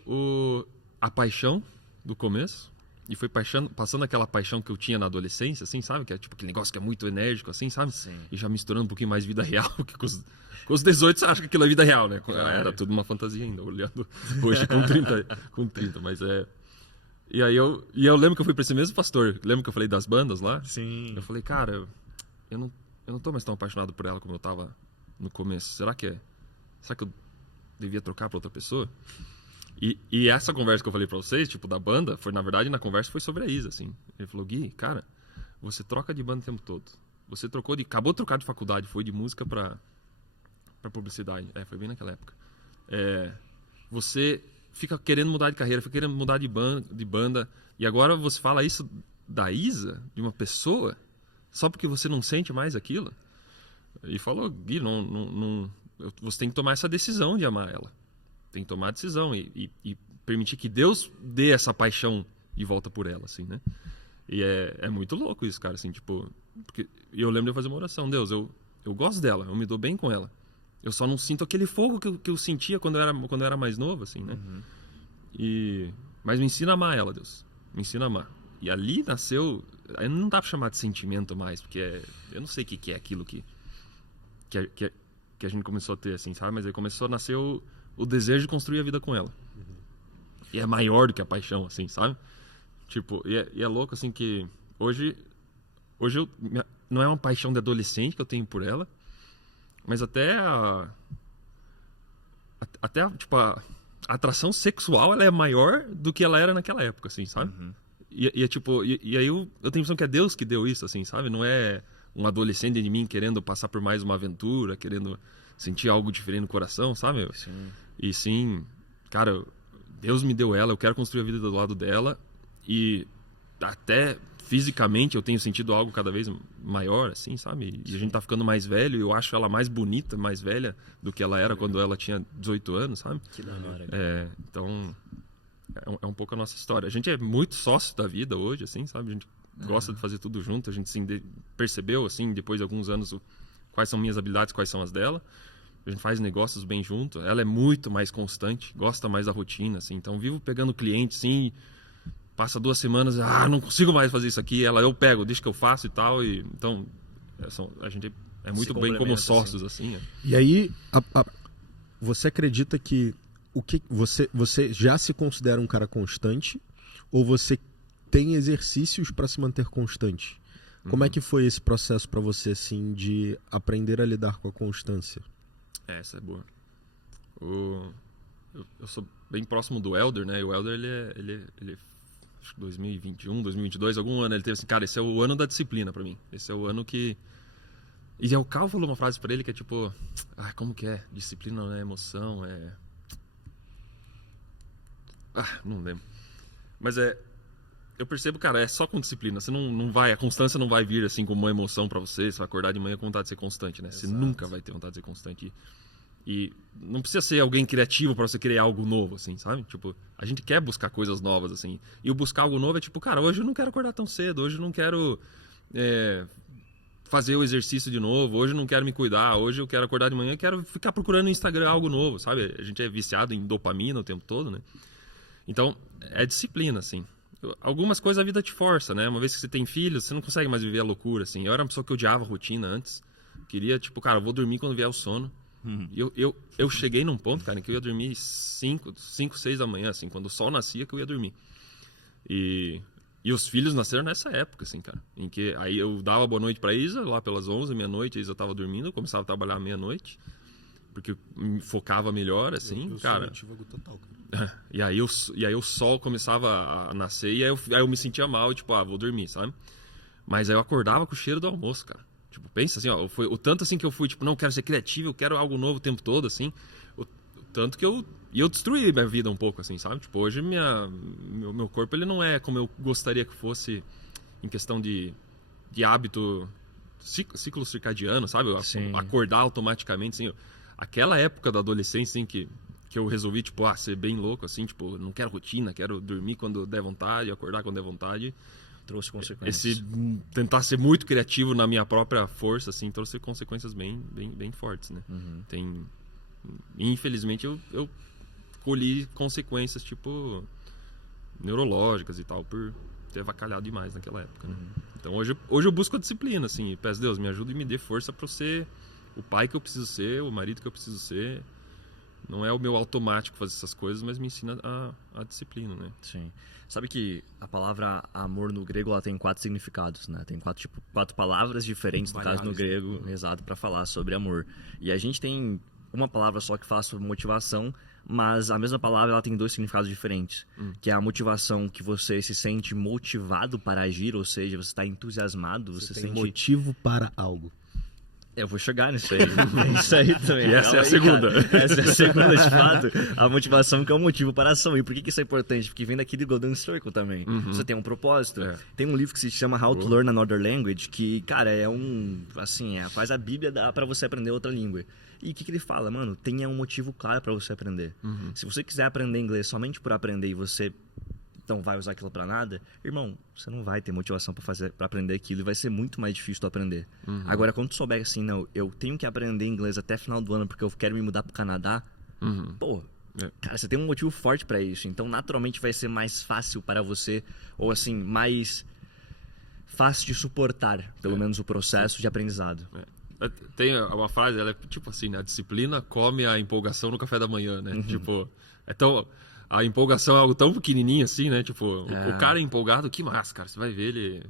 a paixão do começo e foi passando aquela paixão que eu tinha na adolescência, assim, sabe? Que é tipo aquele negócio que é muito enérgico, assim, sabe? Sim. E já misturando um pouquinho mais vida real, que com os 18 você acha que aquilo é vida real, né? Era tudo uma fantasia ainda, olhando hoje com 30, mas é... E aí eu lembro que eu fui pra esse mesmo pastor, lembra que eu falei das bandas lá? Sim. Eu falei, cara, eu não tô mais tão apaixonado por ela como eu tava no começo. Será que eu devia trocar pra outra pessoa? E essa conversa que eu falei pra vocês, tipo, da banda, na verdade, na conversa foi sobre a Isa, assim. Ele falou, Gui, cara, você troca de banda o tempo todo. Você acabou de trocar de faculdade, foi de música pra publicidade. Foi bem naquela época. Você fica querendo mudar de carreira, fica querendo mudar de banda. E agora você fala isso da Isa, de uma pessoa, só porque você não sente mais aquilo. E falou, Gui, você tem que tomar essa decisão de amar ela. Tem que tomar a decisão e permitir que Deus dê essa paixão de volta por ela, assim, né? E é muito louco isso, cara, assim, tipo... Porque eu lembro de eu fazer uma oração. Deus, eu gosto dela, eu me dou bem com ela. Eu só não sinto aquele fogo que eu sentia quando eu era mais novo, assim, né? Mas me ensina a amar ela, Deus. Me ensina a amar. E ali nasceu... Aí não dá pra chamar de sentimento mais, porque eu não sei o que é aquilo que a gente começou a ter, assim, sabe? Mas aí começou a nascer o desejo de construir a vida com ela. E é maior do que a paixão, assim, sabe? Tipo, e é louco, assim, que hoje não é uma paixão de adolescente que eu tenho por ela, mas até tipo, a atração sexual, ela é maior do que ela era naquela época, assim, sabe? E é tipo, e aí eu tenho a impressão que é Deus que deu isso, assim, sabe? Não é um adolescente de mim querendo passar por mais uma aventura, querendo sentir algo diferente no coração, sabe? Sim. E sim, cara, Deus me deu ela, eu quero construir a vida do lado dela e até fisicamente eu tenho sentido algo cada vez maior, assim, sabe? E a gente tá ficando mais velho e eu acho ela mais bonita, mais velha do que ela era quando ela tinha 18 anos, sabe? Que da hora. Então, é um pouco a nossa história. A gente é muito sócio da vida hoje, assim, sabe? A gente gosta de fazer tudo junto. A gente assim, percebeu, assim, depois de alguns anos, quais são minhas habilidades, quais são as dela. A gente faz negócios bem junto. Ela é muito mais constante, gosta mais da rotina, assim. Então, vivo pegando cliente, sim. Passa 2 semanas, não consigo mais fazer isso aqui. Eu pego, deixa que eu faço e tal. Então, a gente é muito bem como sócios, assim. E aí, você acredita que você já se considera um cara constante ou você tem exercícios para se manter constante? Como é que foi esse processo para você, assim, de aprender a lidar com a constância? Essa é boa. Eu sou bem próximo do Elder, né? E o Elder, ele acho que 2021, 2022, algum ano, ele teve assim, cara, esse é o ano da disciplina pra mim. Esse é o ano que... E o Cal falou uma frase pra ele que é tipo, como que é? Disciplina não é emoção, não lembro. Mas eu percebo, cara, é só com disciplina. Você não vai, a constância não vai vir assim como uma emoção pra você. Você vai acordar de manhã com vontade de ser constante, né? Exato. Você nunca vai ter vontade de ser constante. E não precisa ser alguém criativo pra você querer algo novo, assim, sabe? Tipo, a gente quer buscar coisas novas, assim. E o buscar algo novo é tipo, cara, hoje eu não quero acordar tão cedo. Hoje eu não quero fazer o exercício de novo. Hoje eu não quero me cuidar. Hoje eu quero acordar de manhã e quero ficar procurando no Instagram algo novo, sabe? A gente é viciado em dopamina o tempo todo, né? Então, é disciplina, assim. Algumas coisas a vida te força, né? Uma vez que você tem filhos, você não consegue mais viver a loucura, assim. Eu era uma pessoa que odiava a rotina antes. Queria, tipo, cara, eu vou dormir quando vier o sono. E eu cheguei num ponto, cara, em que eu ia dormir 5, 6 da manhã, assim. Quando o sol nascia, que eu ia dormir. E os filhos nasceram nessa época, assim, cara. Em que aí eu dava boa noite pra Isa, lá pelas 11, meia-noite, a Isa tava dormindo. Eu começava a trabalhar à meia-noite. Porque me focava melhor, assim, cara. Total, cara. E aí o sol começava a nascer e aí eu me sentia mal, tipo, vou dormir, sabe? Mas aí eu acordava com o cheiro do almoço, cara. Tipo, pensa assim, foi o tanto assim que eu fui, tipo, não, quero ser criativo, eu quero algo novo o tempo todo, assim. O tanto que eu destruí minha vida um pouco, assim, sabe? Tipo, hoje meu corpo, ele não é como eu gostaria que fosse em questão de hábito, ciclo circadiano, sabe? Acordar automaticamente, assim. Aquela época da adolescência, assim, que eu resolvi, tipo, ser bem louco, assim, tipo, não quero rotina, quero dormir quando der vontade, acordar quando der vontade. Trouxe consequências. Tentar ser muito criativo na minha própria força, assim, trouxe consequências bem fortes, né? Infelizmente, eu colhi consequências, tipo, neurológicas e tal, por ter avacalhado demais naquela época, né? Então, hoje eu busco a disciplina, assim, peço, Deus, me ajuda e me dê força pra eu ser o pai que eu preciso ser, o marido que eu preciso ser. Não é o meu automático fazer essas coisas, mas me ensina a disciplina, né? Sim. Sabe que a palavra amor no grego, ela tem 4 significados, né? Tem 4 palavras diferentes, no caso, no grego, exato, para falar sobre amor. E a gente tem uma palavra só que fala sobre motivação, mas a mesma palavra, ela tem 2 significados diferentes. Que é a motivação que você se sente motivado para agir, ou seja, você está entusiasmado, você tem sente... motivo para algo. Eu vou chegar nisso aí. Isso aí também. E essa é a Calma aí, segunda. cara. Essa é a segunda, de fato. A motivação que é o motivo para a ação. E por que isso é importante? Porque vem daqui do Golden Circle também. Você tem um propósito. Tem um livro que se chama How to Learn Another Language, que, cara, é quase a bíblia para você aprender outra língua. E o que ele fala? Mano, tenha um motivo claro para você aprender. Se você quiser aprender inglês somente por aprender e você não vai usar aquilo para nada, irmão, você não vai ter motivação para aprender aquilo e vai ser muito mais difícil tu aprender. Agora, quando tu souber assim, não, eu tenho que aprender inglês até final do ano porque eu quero me mudar pro Canadá, pô, cara, você tem um motivo forte para isso. Então, naturalmente, vai ser mais fácil para você, ou assim, mais fácil de suportar, pelo menos, o processo de aprendizado. Tem uma frase, ela é tipo assim, né? A disciplina come a empolgação no café da manhã, né? Tipo, a empolgação é algo tão pequenininho assim, né? Tipo, o cara é empolgado, que massa, cara. Você vai ver ele,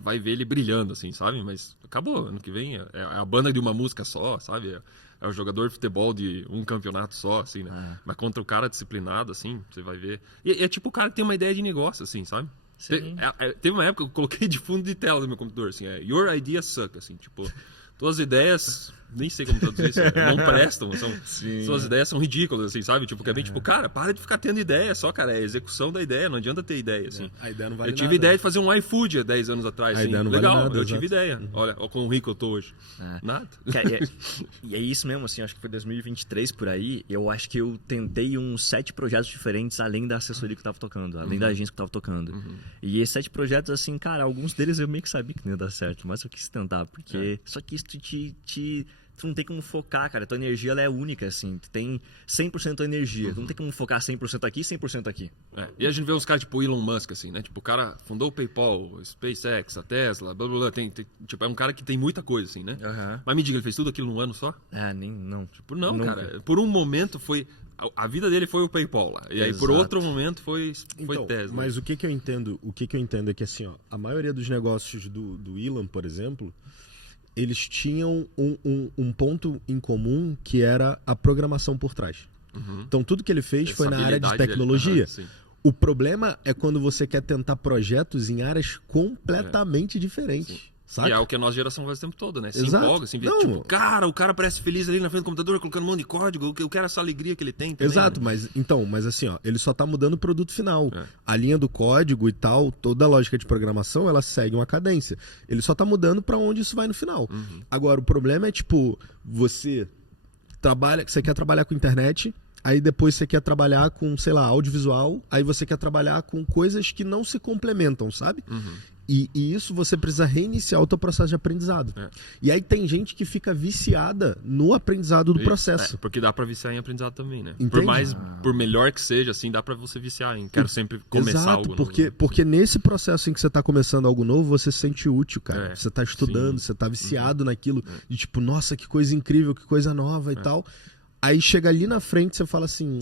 vai ver ele brilhando, assim, sabe? Mas acabou, ano que vem é a banda de uma música só, sabe? É o jogador de futebol de um campeonato só, assim, né? Mas contra o cara disciplinado, assim, você vai ver. E é tipo o cara que tem uma ideia de negócio, assim, sabe? Teve uma época que eu coloquei de fundo de tela no meu computador, assim, Your idea suck, assim, tipo... Todas as ideias, nem sei como traduzir isso, não prestam, suas ideias são ridículas, assim, sabe? Tipo, que é bem tipo, cara, para de ficar tendo ideia só, cara, é a execução da ideia, não adianta ter ideia, assim. A ideia não vale eu tive nada. ideia de fazer um iFood há 10 anos atrás, assim, ideia não legal, vale nada, eu exato. tive ideia, olha quão rico eu tô hoje. Nada. Cara, e é isso mesmo, assim, acho que foi 2023 por aí, eu acho que eu tentei uns 7 projetos diferentes além da assessoria que eu tava tocando, além da agência que eu tava tocando. E esses 7 projetos, assim, cara, alguns deles eu meio que sabia que não ia dar certo, mas eu quis tentar, porque só que isso tu não tem como focar, cara. Tua energia, ela é única, assim. Tu tem 100% da energia. Tu não tem como focar 100% aqui e 100% aqui. E a gente vê uns caras tipo Elon Musk, assim, né? Tipo, o cara fundou o PayPal, o SpaceX, a Tesla, blá, blá, blá. Tipo, é um cara que tem muita coisa, assim, né? Mas me diga, ele fez tudo aquilo num ano só? Não. Tipo, não, cara. Por um momento foi... A vida dele foi o PayPal lá. E aí, por outro momento, foi Então, Tesla. mas o que eu entendo é que, assim, ó, a maioria dos negócios do Elon, por exemplo... eles tinham um ponto em comum que era a programação por trás. Então, tudo que ele fez foi na área de tecnologia. O problema é quando você quer tentar projetos em áreas completamente diferentes. Saca? E é o que a nossa geração faz o tempo todo, né? Se Exato. empolga, assim, tipo, o cara parece feliz ali na frente do computador, colocando um monte de código, eu quero essa alegria que ele tem também. Exato, né? mas assim, ó, ele só tá mudando o produto final. A linha do código e tal, toda a lógica de programação, ela segue uma cadência. Ele só tá mudando pra onde isso vai no final. Agora, o problema é, tipo, você quer trabalhar com internet, aí depois você quer trabalhar com, sei lá, audiovisual, aí você quer trabalhar com coisas que não se complementam, sabe? E isso você precisa reiniciar o teu processo de aprendizado. E aí tem gente que fica viciada no aprendizado do processo. Porque dá pra viciar em aprendizado também, né? Entende? Por melhor que seja, assim, dá pra você viciar em quero sempre começar algo novo. Porque nesse processo em que você tá começando algo novo, você se sente útil, cara. Você tá estudando, você tá viciado naquilo. De tipo, nossa, que coisa incrível, que coisa nova e tal. Aí chega ali na frente, você fala assim,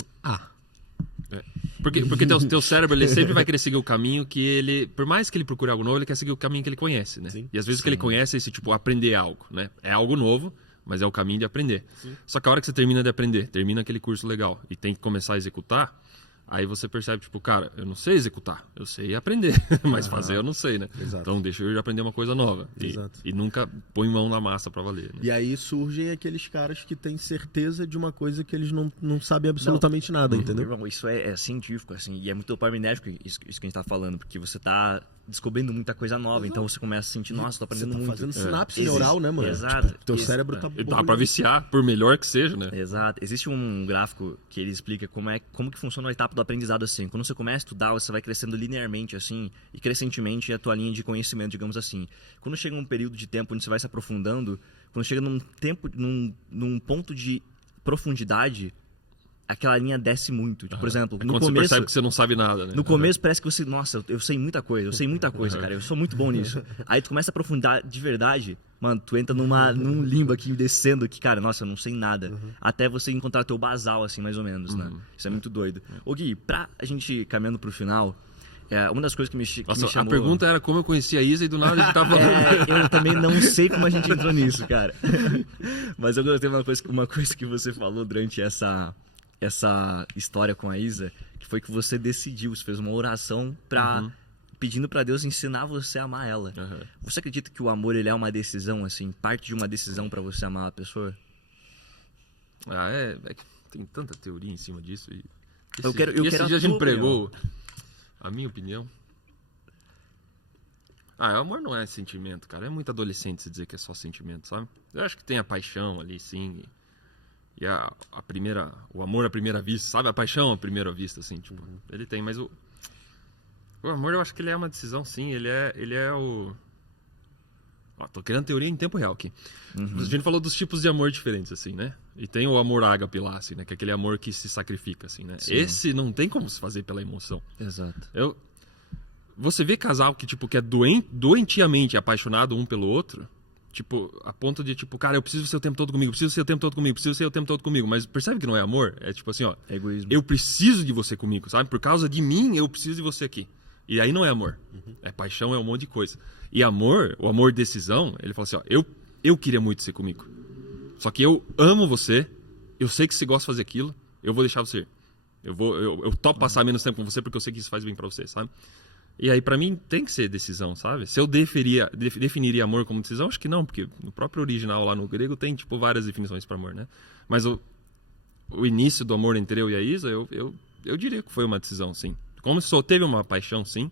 Porque teu cérebro, ele sempre vai querer seguir o caminho que ele... Por mais que ele procure algo novo, ele quer seguir o caminho que ele conhece, né? E às vezes o que ele conhece é esse, tipo, aprender algo, né? É algo novo, mas é o caminho de aprender. Só que a hora que você termina de aprender, termina aquele curso legal e tem que começar a executar, aí você percebe, tipo, cara, eu não sei executar, eu sei aprender, mas fazer eu não sei, né? Exato. Então deixa eu aprender uma coisa nova. E nunca põe mão na massa pra valer. Né? E aí surgem aqueles caras que têm certeza de uma coisa que eles não sabem absolutamente nada, entendeu? Irmão, isso é científico, assim, e é muito dopaminético isso que a gente tá falando, porque você tá descobrindo muita coisa nova, então você começa a sentir, nossa, tô aprendendo muito. Fazendo sinapse neural, né, mano? Exato. Tipo, teu cérebro tá... E dá pra viciar, por melhor que seja, né? Exato. Existe um gráfico que ele explica como que funciona a etapa do aprendizado, assim. Quando você começa a estudar, você vai crescendo linearmente, assim, e crescentemente a tua linha de conhecimento, digamos assim. Quando chega um período de tempo onde você vai se aprofundando, quando chega num ponto de profundidade, aquela linha desce muito. Tipo, por exemplo, no quando começo... você percebe que você não sabe nada, né? No começo parece que você... Nossa, eu sei muita coisa, cara. Eu sou muito bom nisso. Aí tu começa a aprofundar de verdade, mano, tu entra num limbo aqui, descendo aqui, cara, nossa, eu não sei nada. Até você encontrar teu basal, assim, mais ou menos, né? Isso é muito doido. Ô Gui, pra gente caminhando pro final... uma das coisas que me chamou... A pergunta era como eu conhecia a Isa e do nada a gente tava falando. Eu também não sei como a gente entrou nisso, cara. Mas eu gostei de uma coisa que você falou durante essa história com a Isa, que foi que você decidiu, você fez uma oração pra pedindo pra Deus ensinar você a amar ela. Aham. Você acredita que o amor ele é uma decisão, assim, parte de uma decisão pra você amar a pessoa? É que tem tanta teoria em cima disso. E Eu quero esse a dia a tua gente pregou a minha opinião. Amor não é sentimento, cara. É muito adolescente se dizer que é só sentimento, sabe? Eu acho que tem a paixão ali, sim. E o amor à primeira vista, sabe? A paixão à primeira vista, assim, tipo, ele tem, mas o amor eu acho que ele é uma decisão, sim. Ele é o... tô criando teoria em tempo real aqui. A gente falou dos tipos de amor diferentes, assim, né? E tem o amor ágape lá, assim, né? Que é aquele amor que se sacrifica, assim, né? Sim. Esse não tem como se fazer pela emoção. Exato. Você vê casal que, tipo, que é doentiamente apaixonado um pelo outro, tipo, a ponto de, tipo, cara, eu preciso ser o tempo todo comigo, preciso ser o tempo todo comigo, preciso ser o tempo todo comigo. Mas percebe que não é amor? É tipo assim, ó, É egoísmo. eu preciso de você comigo, sabe? Por causa de mim, eu preciso de você aqui. E aí não é amor. É paixão, é um monte de coisa. E amor, o amor decisão, ele fala assim, ó, eu queria muito ser comigo. Só que eu amo você, eu sei que você gosta de fazer aquilo, eu vou deixar você ir. Eu topo passar menos tempo com você porque eu sei que isso faz bem pra você, sabe? E aí, pra mim, tem que ser decisão, sabe? Se eu definiria amor como decisão, acho que não, porque no próprio original lá no grego tem, tipo, várias definições pra amor, né? Mas o início do amor entre eu e a Isa, eu diria que foi uma decisão, sim. Como só teve uma paixão, sim,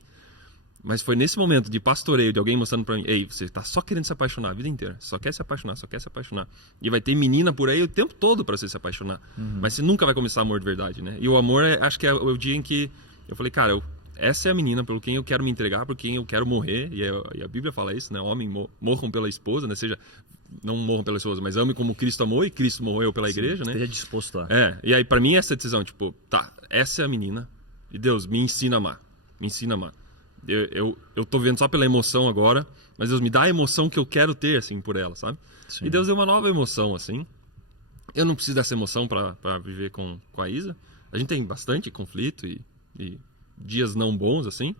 mas foi nesse momento de pastoreio, de alguém mostrando pra mim, ei, você tá só querendo se apaixonar a vida inteira, só quer se apaixonar, só quer se apaixonar. E vai ter menina por aí o tempo todo pra você se apaixonar. Mas você nunca vai começar amor de verdade, né? E o amor, acho que é o dia em que eu falei, cara, essa é a menina pelo quem eu quero me entregar, por quem eu quero morrer. E a Bíblia fala isso, né? Homem morram pela esposa, né? Seja, não morram pela esposa, mas ame como Cristo amou e Cristo morreu pela igreja, né? Esteja disposto a... E aí pra mim essa decisão, tipo, tá, essa é a menina e Deus, me ensina a amar. Me ensina a amar. Eu tô vendo só pela emoção agora, mas Deus me dá a emoção que eu quero ter, assim, por ela, sabe? Sim. E Deus deu uma nova emoção, assim. Eu não preciso dessa emoção pra viver com a Isa. A gente tem bastante conflito e dias não bons, assim.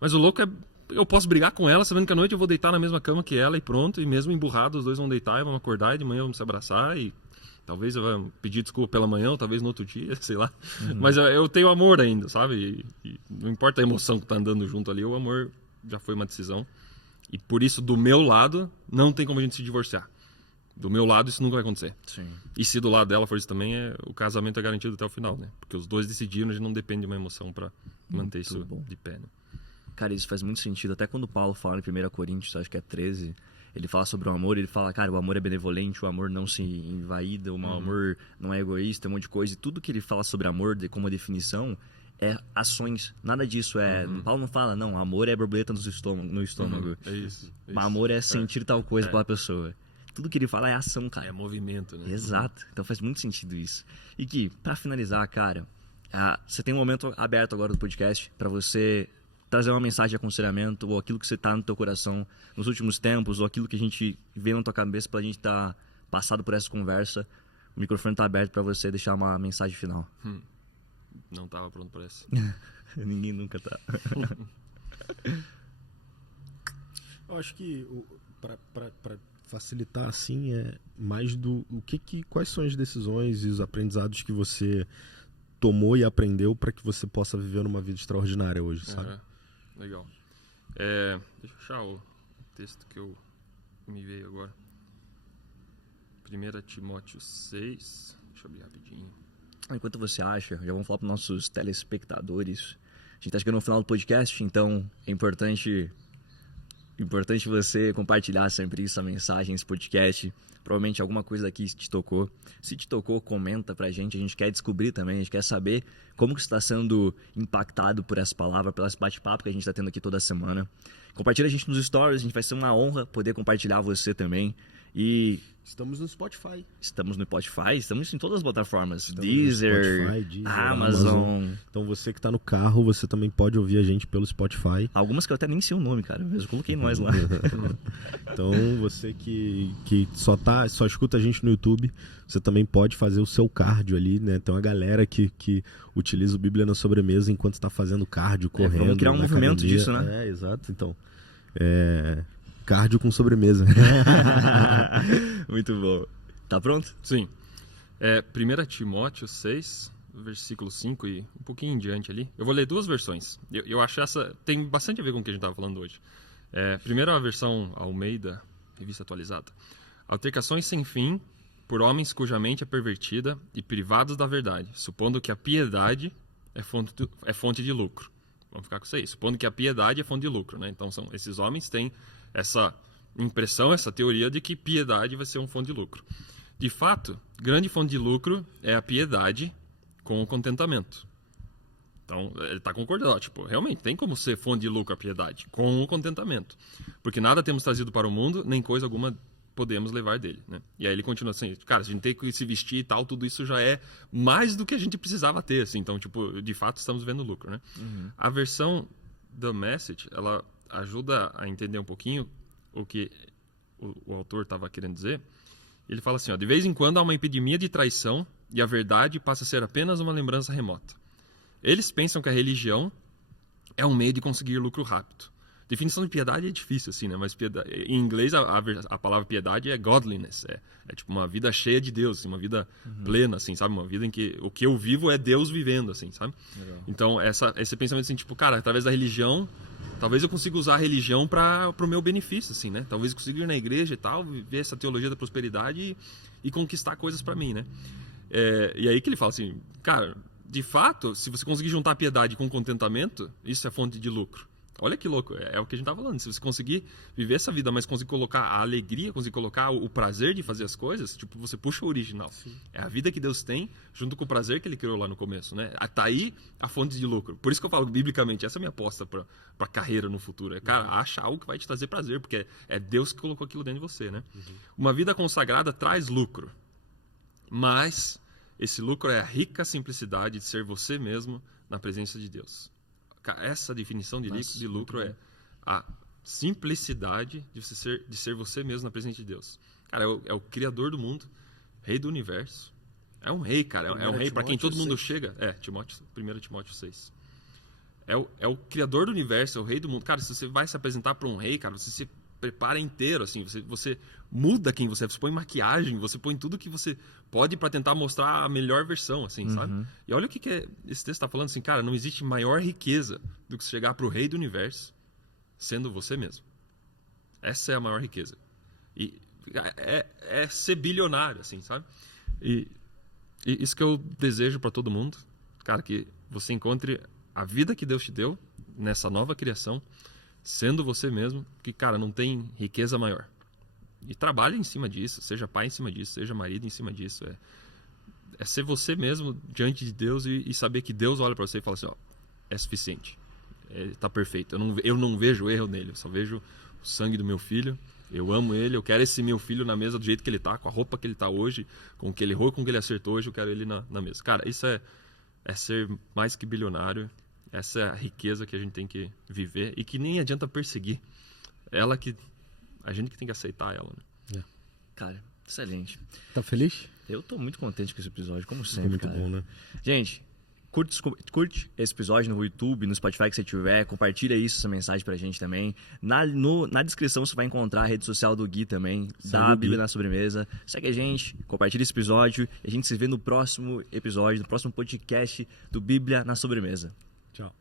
Mas o louco é... Eu posso brigar com ela sabendo que à noite eu vou deitar na mesma cama que ela e pronto. E mesmo emburrado, os dois vão deitar e vão acordar e de manhã vamos se abraçar e... Talvez eu vá pedir desculpa pela manhã, ou talvez no outro dia, sei lá. Mas eu tenho amor ainda, sabe? E não importa a emoção que tá andando junto ali, o amor já foi uma decisão. E por isso, do meu lado, não tem como a gente se divorciar. Do meu lado, isso nunca vai acontecer. Sim. E se do lado dela for isso também, o casamento é garantido até o final, né? Porque os dois decidiram, a gente não depende de uma emoção pra manter isso bom. de pé, né? Cara, isso faz muito sentido. Até quando Paulo fala em 1 Coríntios, acho que é 13, ele fala sobre o amor, ele fala, cara, o amor é benevolente, o amor não se invaída, o amor não é egoísta, um monte de coisa. E tudo que ele fala sobre amor, como definição, é ações. Nada disso é... Paulo não fala, não, amor é borboleta no estômago. É isso. Amor é sentir tal coisa pela pessoa. Tudo que ele fala é ação, cara. É movimento, né? Exato. Então faz muito sentido isso. E Gui, pra finalizar, cara, você tem um momento aberto agora do podcast pra você trazer uma mensagem de aconselhamento ou aquilo que você tá no teu coração nos últimos tempos ou aquilo que a gente vê na tua cabeça pra gente tá passado por essa conversa. O microfone tá aberto pra você deixar uma mensagem final. Não tava pronto pra essa. Ninguém nunca tá. Eu acho que para facilitar assim é mais do quais são as decisões e os aprendizados que você tomou e aprendeu para que você possa viver uma vida extraordinária hoje, sabe? Legal. Deixa eu achar o texto que me veio agora. 1 Timóteo 6. Deixa eu abrir rapidinho. Enquanto você acha, já vamos falar para os nossos telespectadores. A gente está chegando no final do podcast, então é importante você compartilhar sempre isso, a mensagem, esse podcast. Provavelmente alguma coisa aqui te tocou. Se te tocou, comenta pra gente. A gente quer descobrir também, a gente quer saber como que você está sendo impactado por essa palavra, pelo esse bate-papo que a gente está tendo aqui toda semana. Compartilha a gente nos stories, a gente vai ser uma honra poder compartilhar você também. E estamos no Spotify. Estamos no Spotify, estamos em todas as plataformas. Estamos Deezer, no Spotify, Amazon. Então você que tá no carro, você também pode ouvir a gente pelo Spotify. Algumas que eu até nem sei o nome, cara. Eu coloquei nós lá. Então você que só escuta a gente no YouTube, você também pode fazer o seu cardio ali, né? Tem uma galera que utiliza o Bíblia na sobremesa enquanto está fazendo cardio, correndo. Vamos criar um movimento academia. disso, né? Exato. Então, cardio com sobremesa. Muito bom. Tá pronto? Sim. 1 Timóteo 6, versículo 5 e um pouquinho em diante ali. Eu vou ler duas versões. Eu acho essa tem bastante a ver com o que a gente estava falando hoje. Primeiro a versão Almeida, revista atualizada. Altercações sem fim por homens cuja mente é pervertida e privados da verdade, supondo que a piedade é fonte de lucro. Vamos ficar com isso aí. Supondo que a piedade é fonte de lucro, né? Então, esses homens têm essa impressão, essa teoria de que piedade vai ser uma fonte de lucro. De fato, grande fonte de lucro é a piedade com o contentamento. Então, ele está concordando. Tipo, realmente, tem como ser fonte de lucro a piedade com o contentamento. Porque nada temos trazido para o mundo, nem coisa alguma podemos levar dele, né? E aí ele continua assim, cara, se a gente tem que se vestir e tal, tudo isso já é mais do que a gente precisava ter, assim. Então, tipo, de fato, estamos vendo lucro, né? Uhum. A versão The Message, ela ajuda a entender um pouquinho o que o autor estava querendo dizer. Ele fala assim, ó, de vez em quando há uma epidemia de traição e a verdade passa a ser apenas uma lembrança remota. Eles pensam que a religião é um meio de conseguir lucro rápido. Definição de piedade é difícil, assim, né? Mas em inglês a palavra piedade é godliness. É tipo uma vida cheia de Deus, assim, uma vida plena, assim, sabe? Uma vida em que o que eu vivo é Deus vivendo, assim, sabe? Legal. Então, esse pensamento assim, tipo, cara, através da religião, talvez eu consiga usar a religião para o meu benefício, assim, né? Talvez eu consiga ir na igreja e tal, viver essa teologia da prosperidade e conquistar coisas para mim, né? E aí que ele fala assim, cara, de fato, se você conseguir juntar a piedade com contentamento, isso é fonte de lucro. Olha que louco, é o que a gente tá falando. Se você conseguir viver essa vida, mas conseguir colocar a alegria, conseguir colocar o prazer de fazer as coisas, tipo, você puxa o original. Sim. É a vida que Deus tem, junto com o prazer que ele criou lá no começo, né? Tá aí a fonte de lucro. Por isso que eu falo biblicamente, essa é a minha aposta pra carreira no futuro. Cara, acha algo que vai te trazer prazer, porque é Deus que colocou aquilo dentro de você, né? Uhum. Uma vida consagrada traz lucro, mas esse lucro é a rica simplicidade de ser você mesmo na presença de Deus. Essa definição de lucro é a simplicidade de ser você mesmo na presença de Deus. Cara, é o Criador do mundo, Rei do universo. É um rei, cara. É um rei para quem todo mundo chega. 1 Timóteo 6. É o Criador do universo, é o Rei do mundo. Cara, se você vai se apresentar para um rei, cara, você se prepara inteiro, assim, você muda quem você é, você põe maquiagem, você põe tudo que você pode para tentar mostrar a melhor versão, assim, sabe? E olha o que esse texto está falando, assim, cara, não existe maior riqueza do que chegar para o Rei do universo sendo você mesmo. Essa é a maior riqueza. E é ser bilionário, assim, sabe? E isso que eu desejo para todo mundo, cara, que você encontre a vida que Deus te deu nessa nova criação, sendo você mesmo, que, cara, não tem riqueza maior. E trabalhe em cima disso, seja pai em cima disso, seja marido em cima disso. É ser você mesmo diante de Deus e saber que Deus olha para você e fala assim, ó, é suficiente, tá perfeito. Eu não vejo erro nele, eu só vejo o sangue do meu filho, eu amo ele, eu quero esse meu filho na mesa do jeito que ele tá, com a roupa que ele tá hoje, com o que ele errou, com o que ele acertou hoje, eu quero ele na mesa. Cara, isso é ser mais que bilionário. Essa é a riqueza que a gente tem que viver e que nem adianta perseguir. A gente que tem que aceitar ela, né? Cara, excelente. Tá feliz? Eu tô muito contente com esse episódio, como sempre, muito bom, né? Gente, curte esse episódio no YouTube, no Spotify que você tiver, compartilha essa mensagem pra gente também. Na descrição você vai encontrar a rede social do Gui também, da Bíblia na Sobremesa. Segue a gente, compartilha esse episódio e a gente se vê no próximo episódio, no próximo podcast do Bíblia na Sobremesa. Tchau.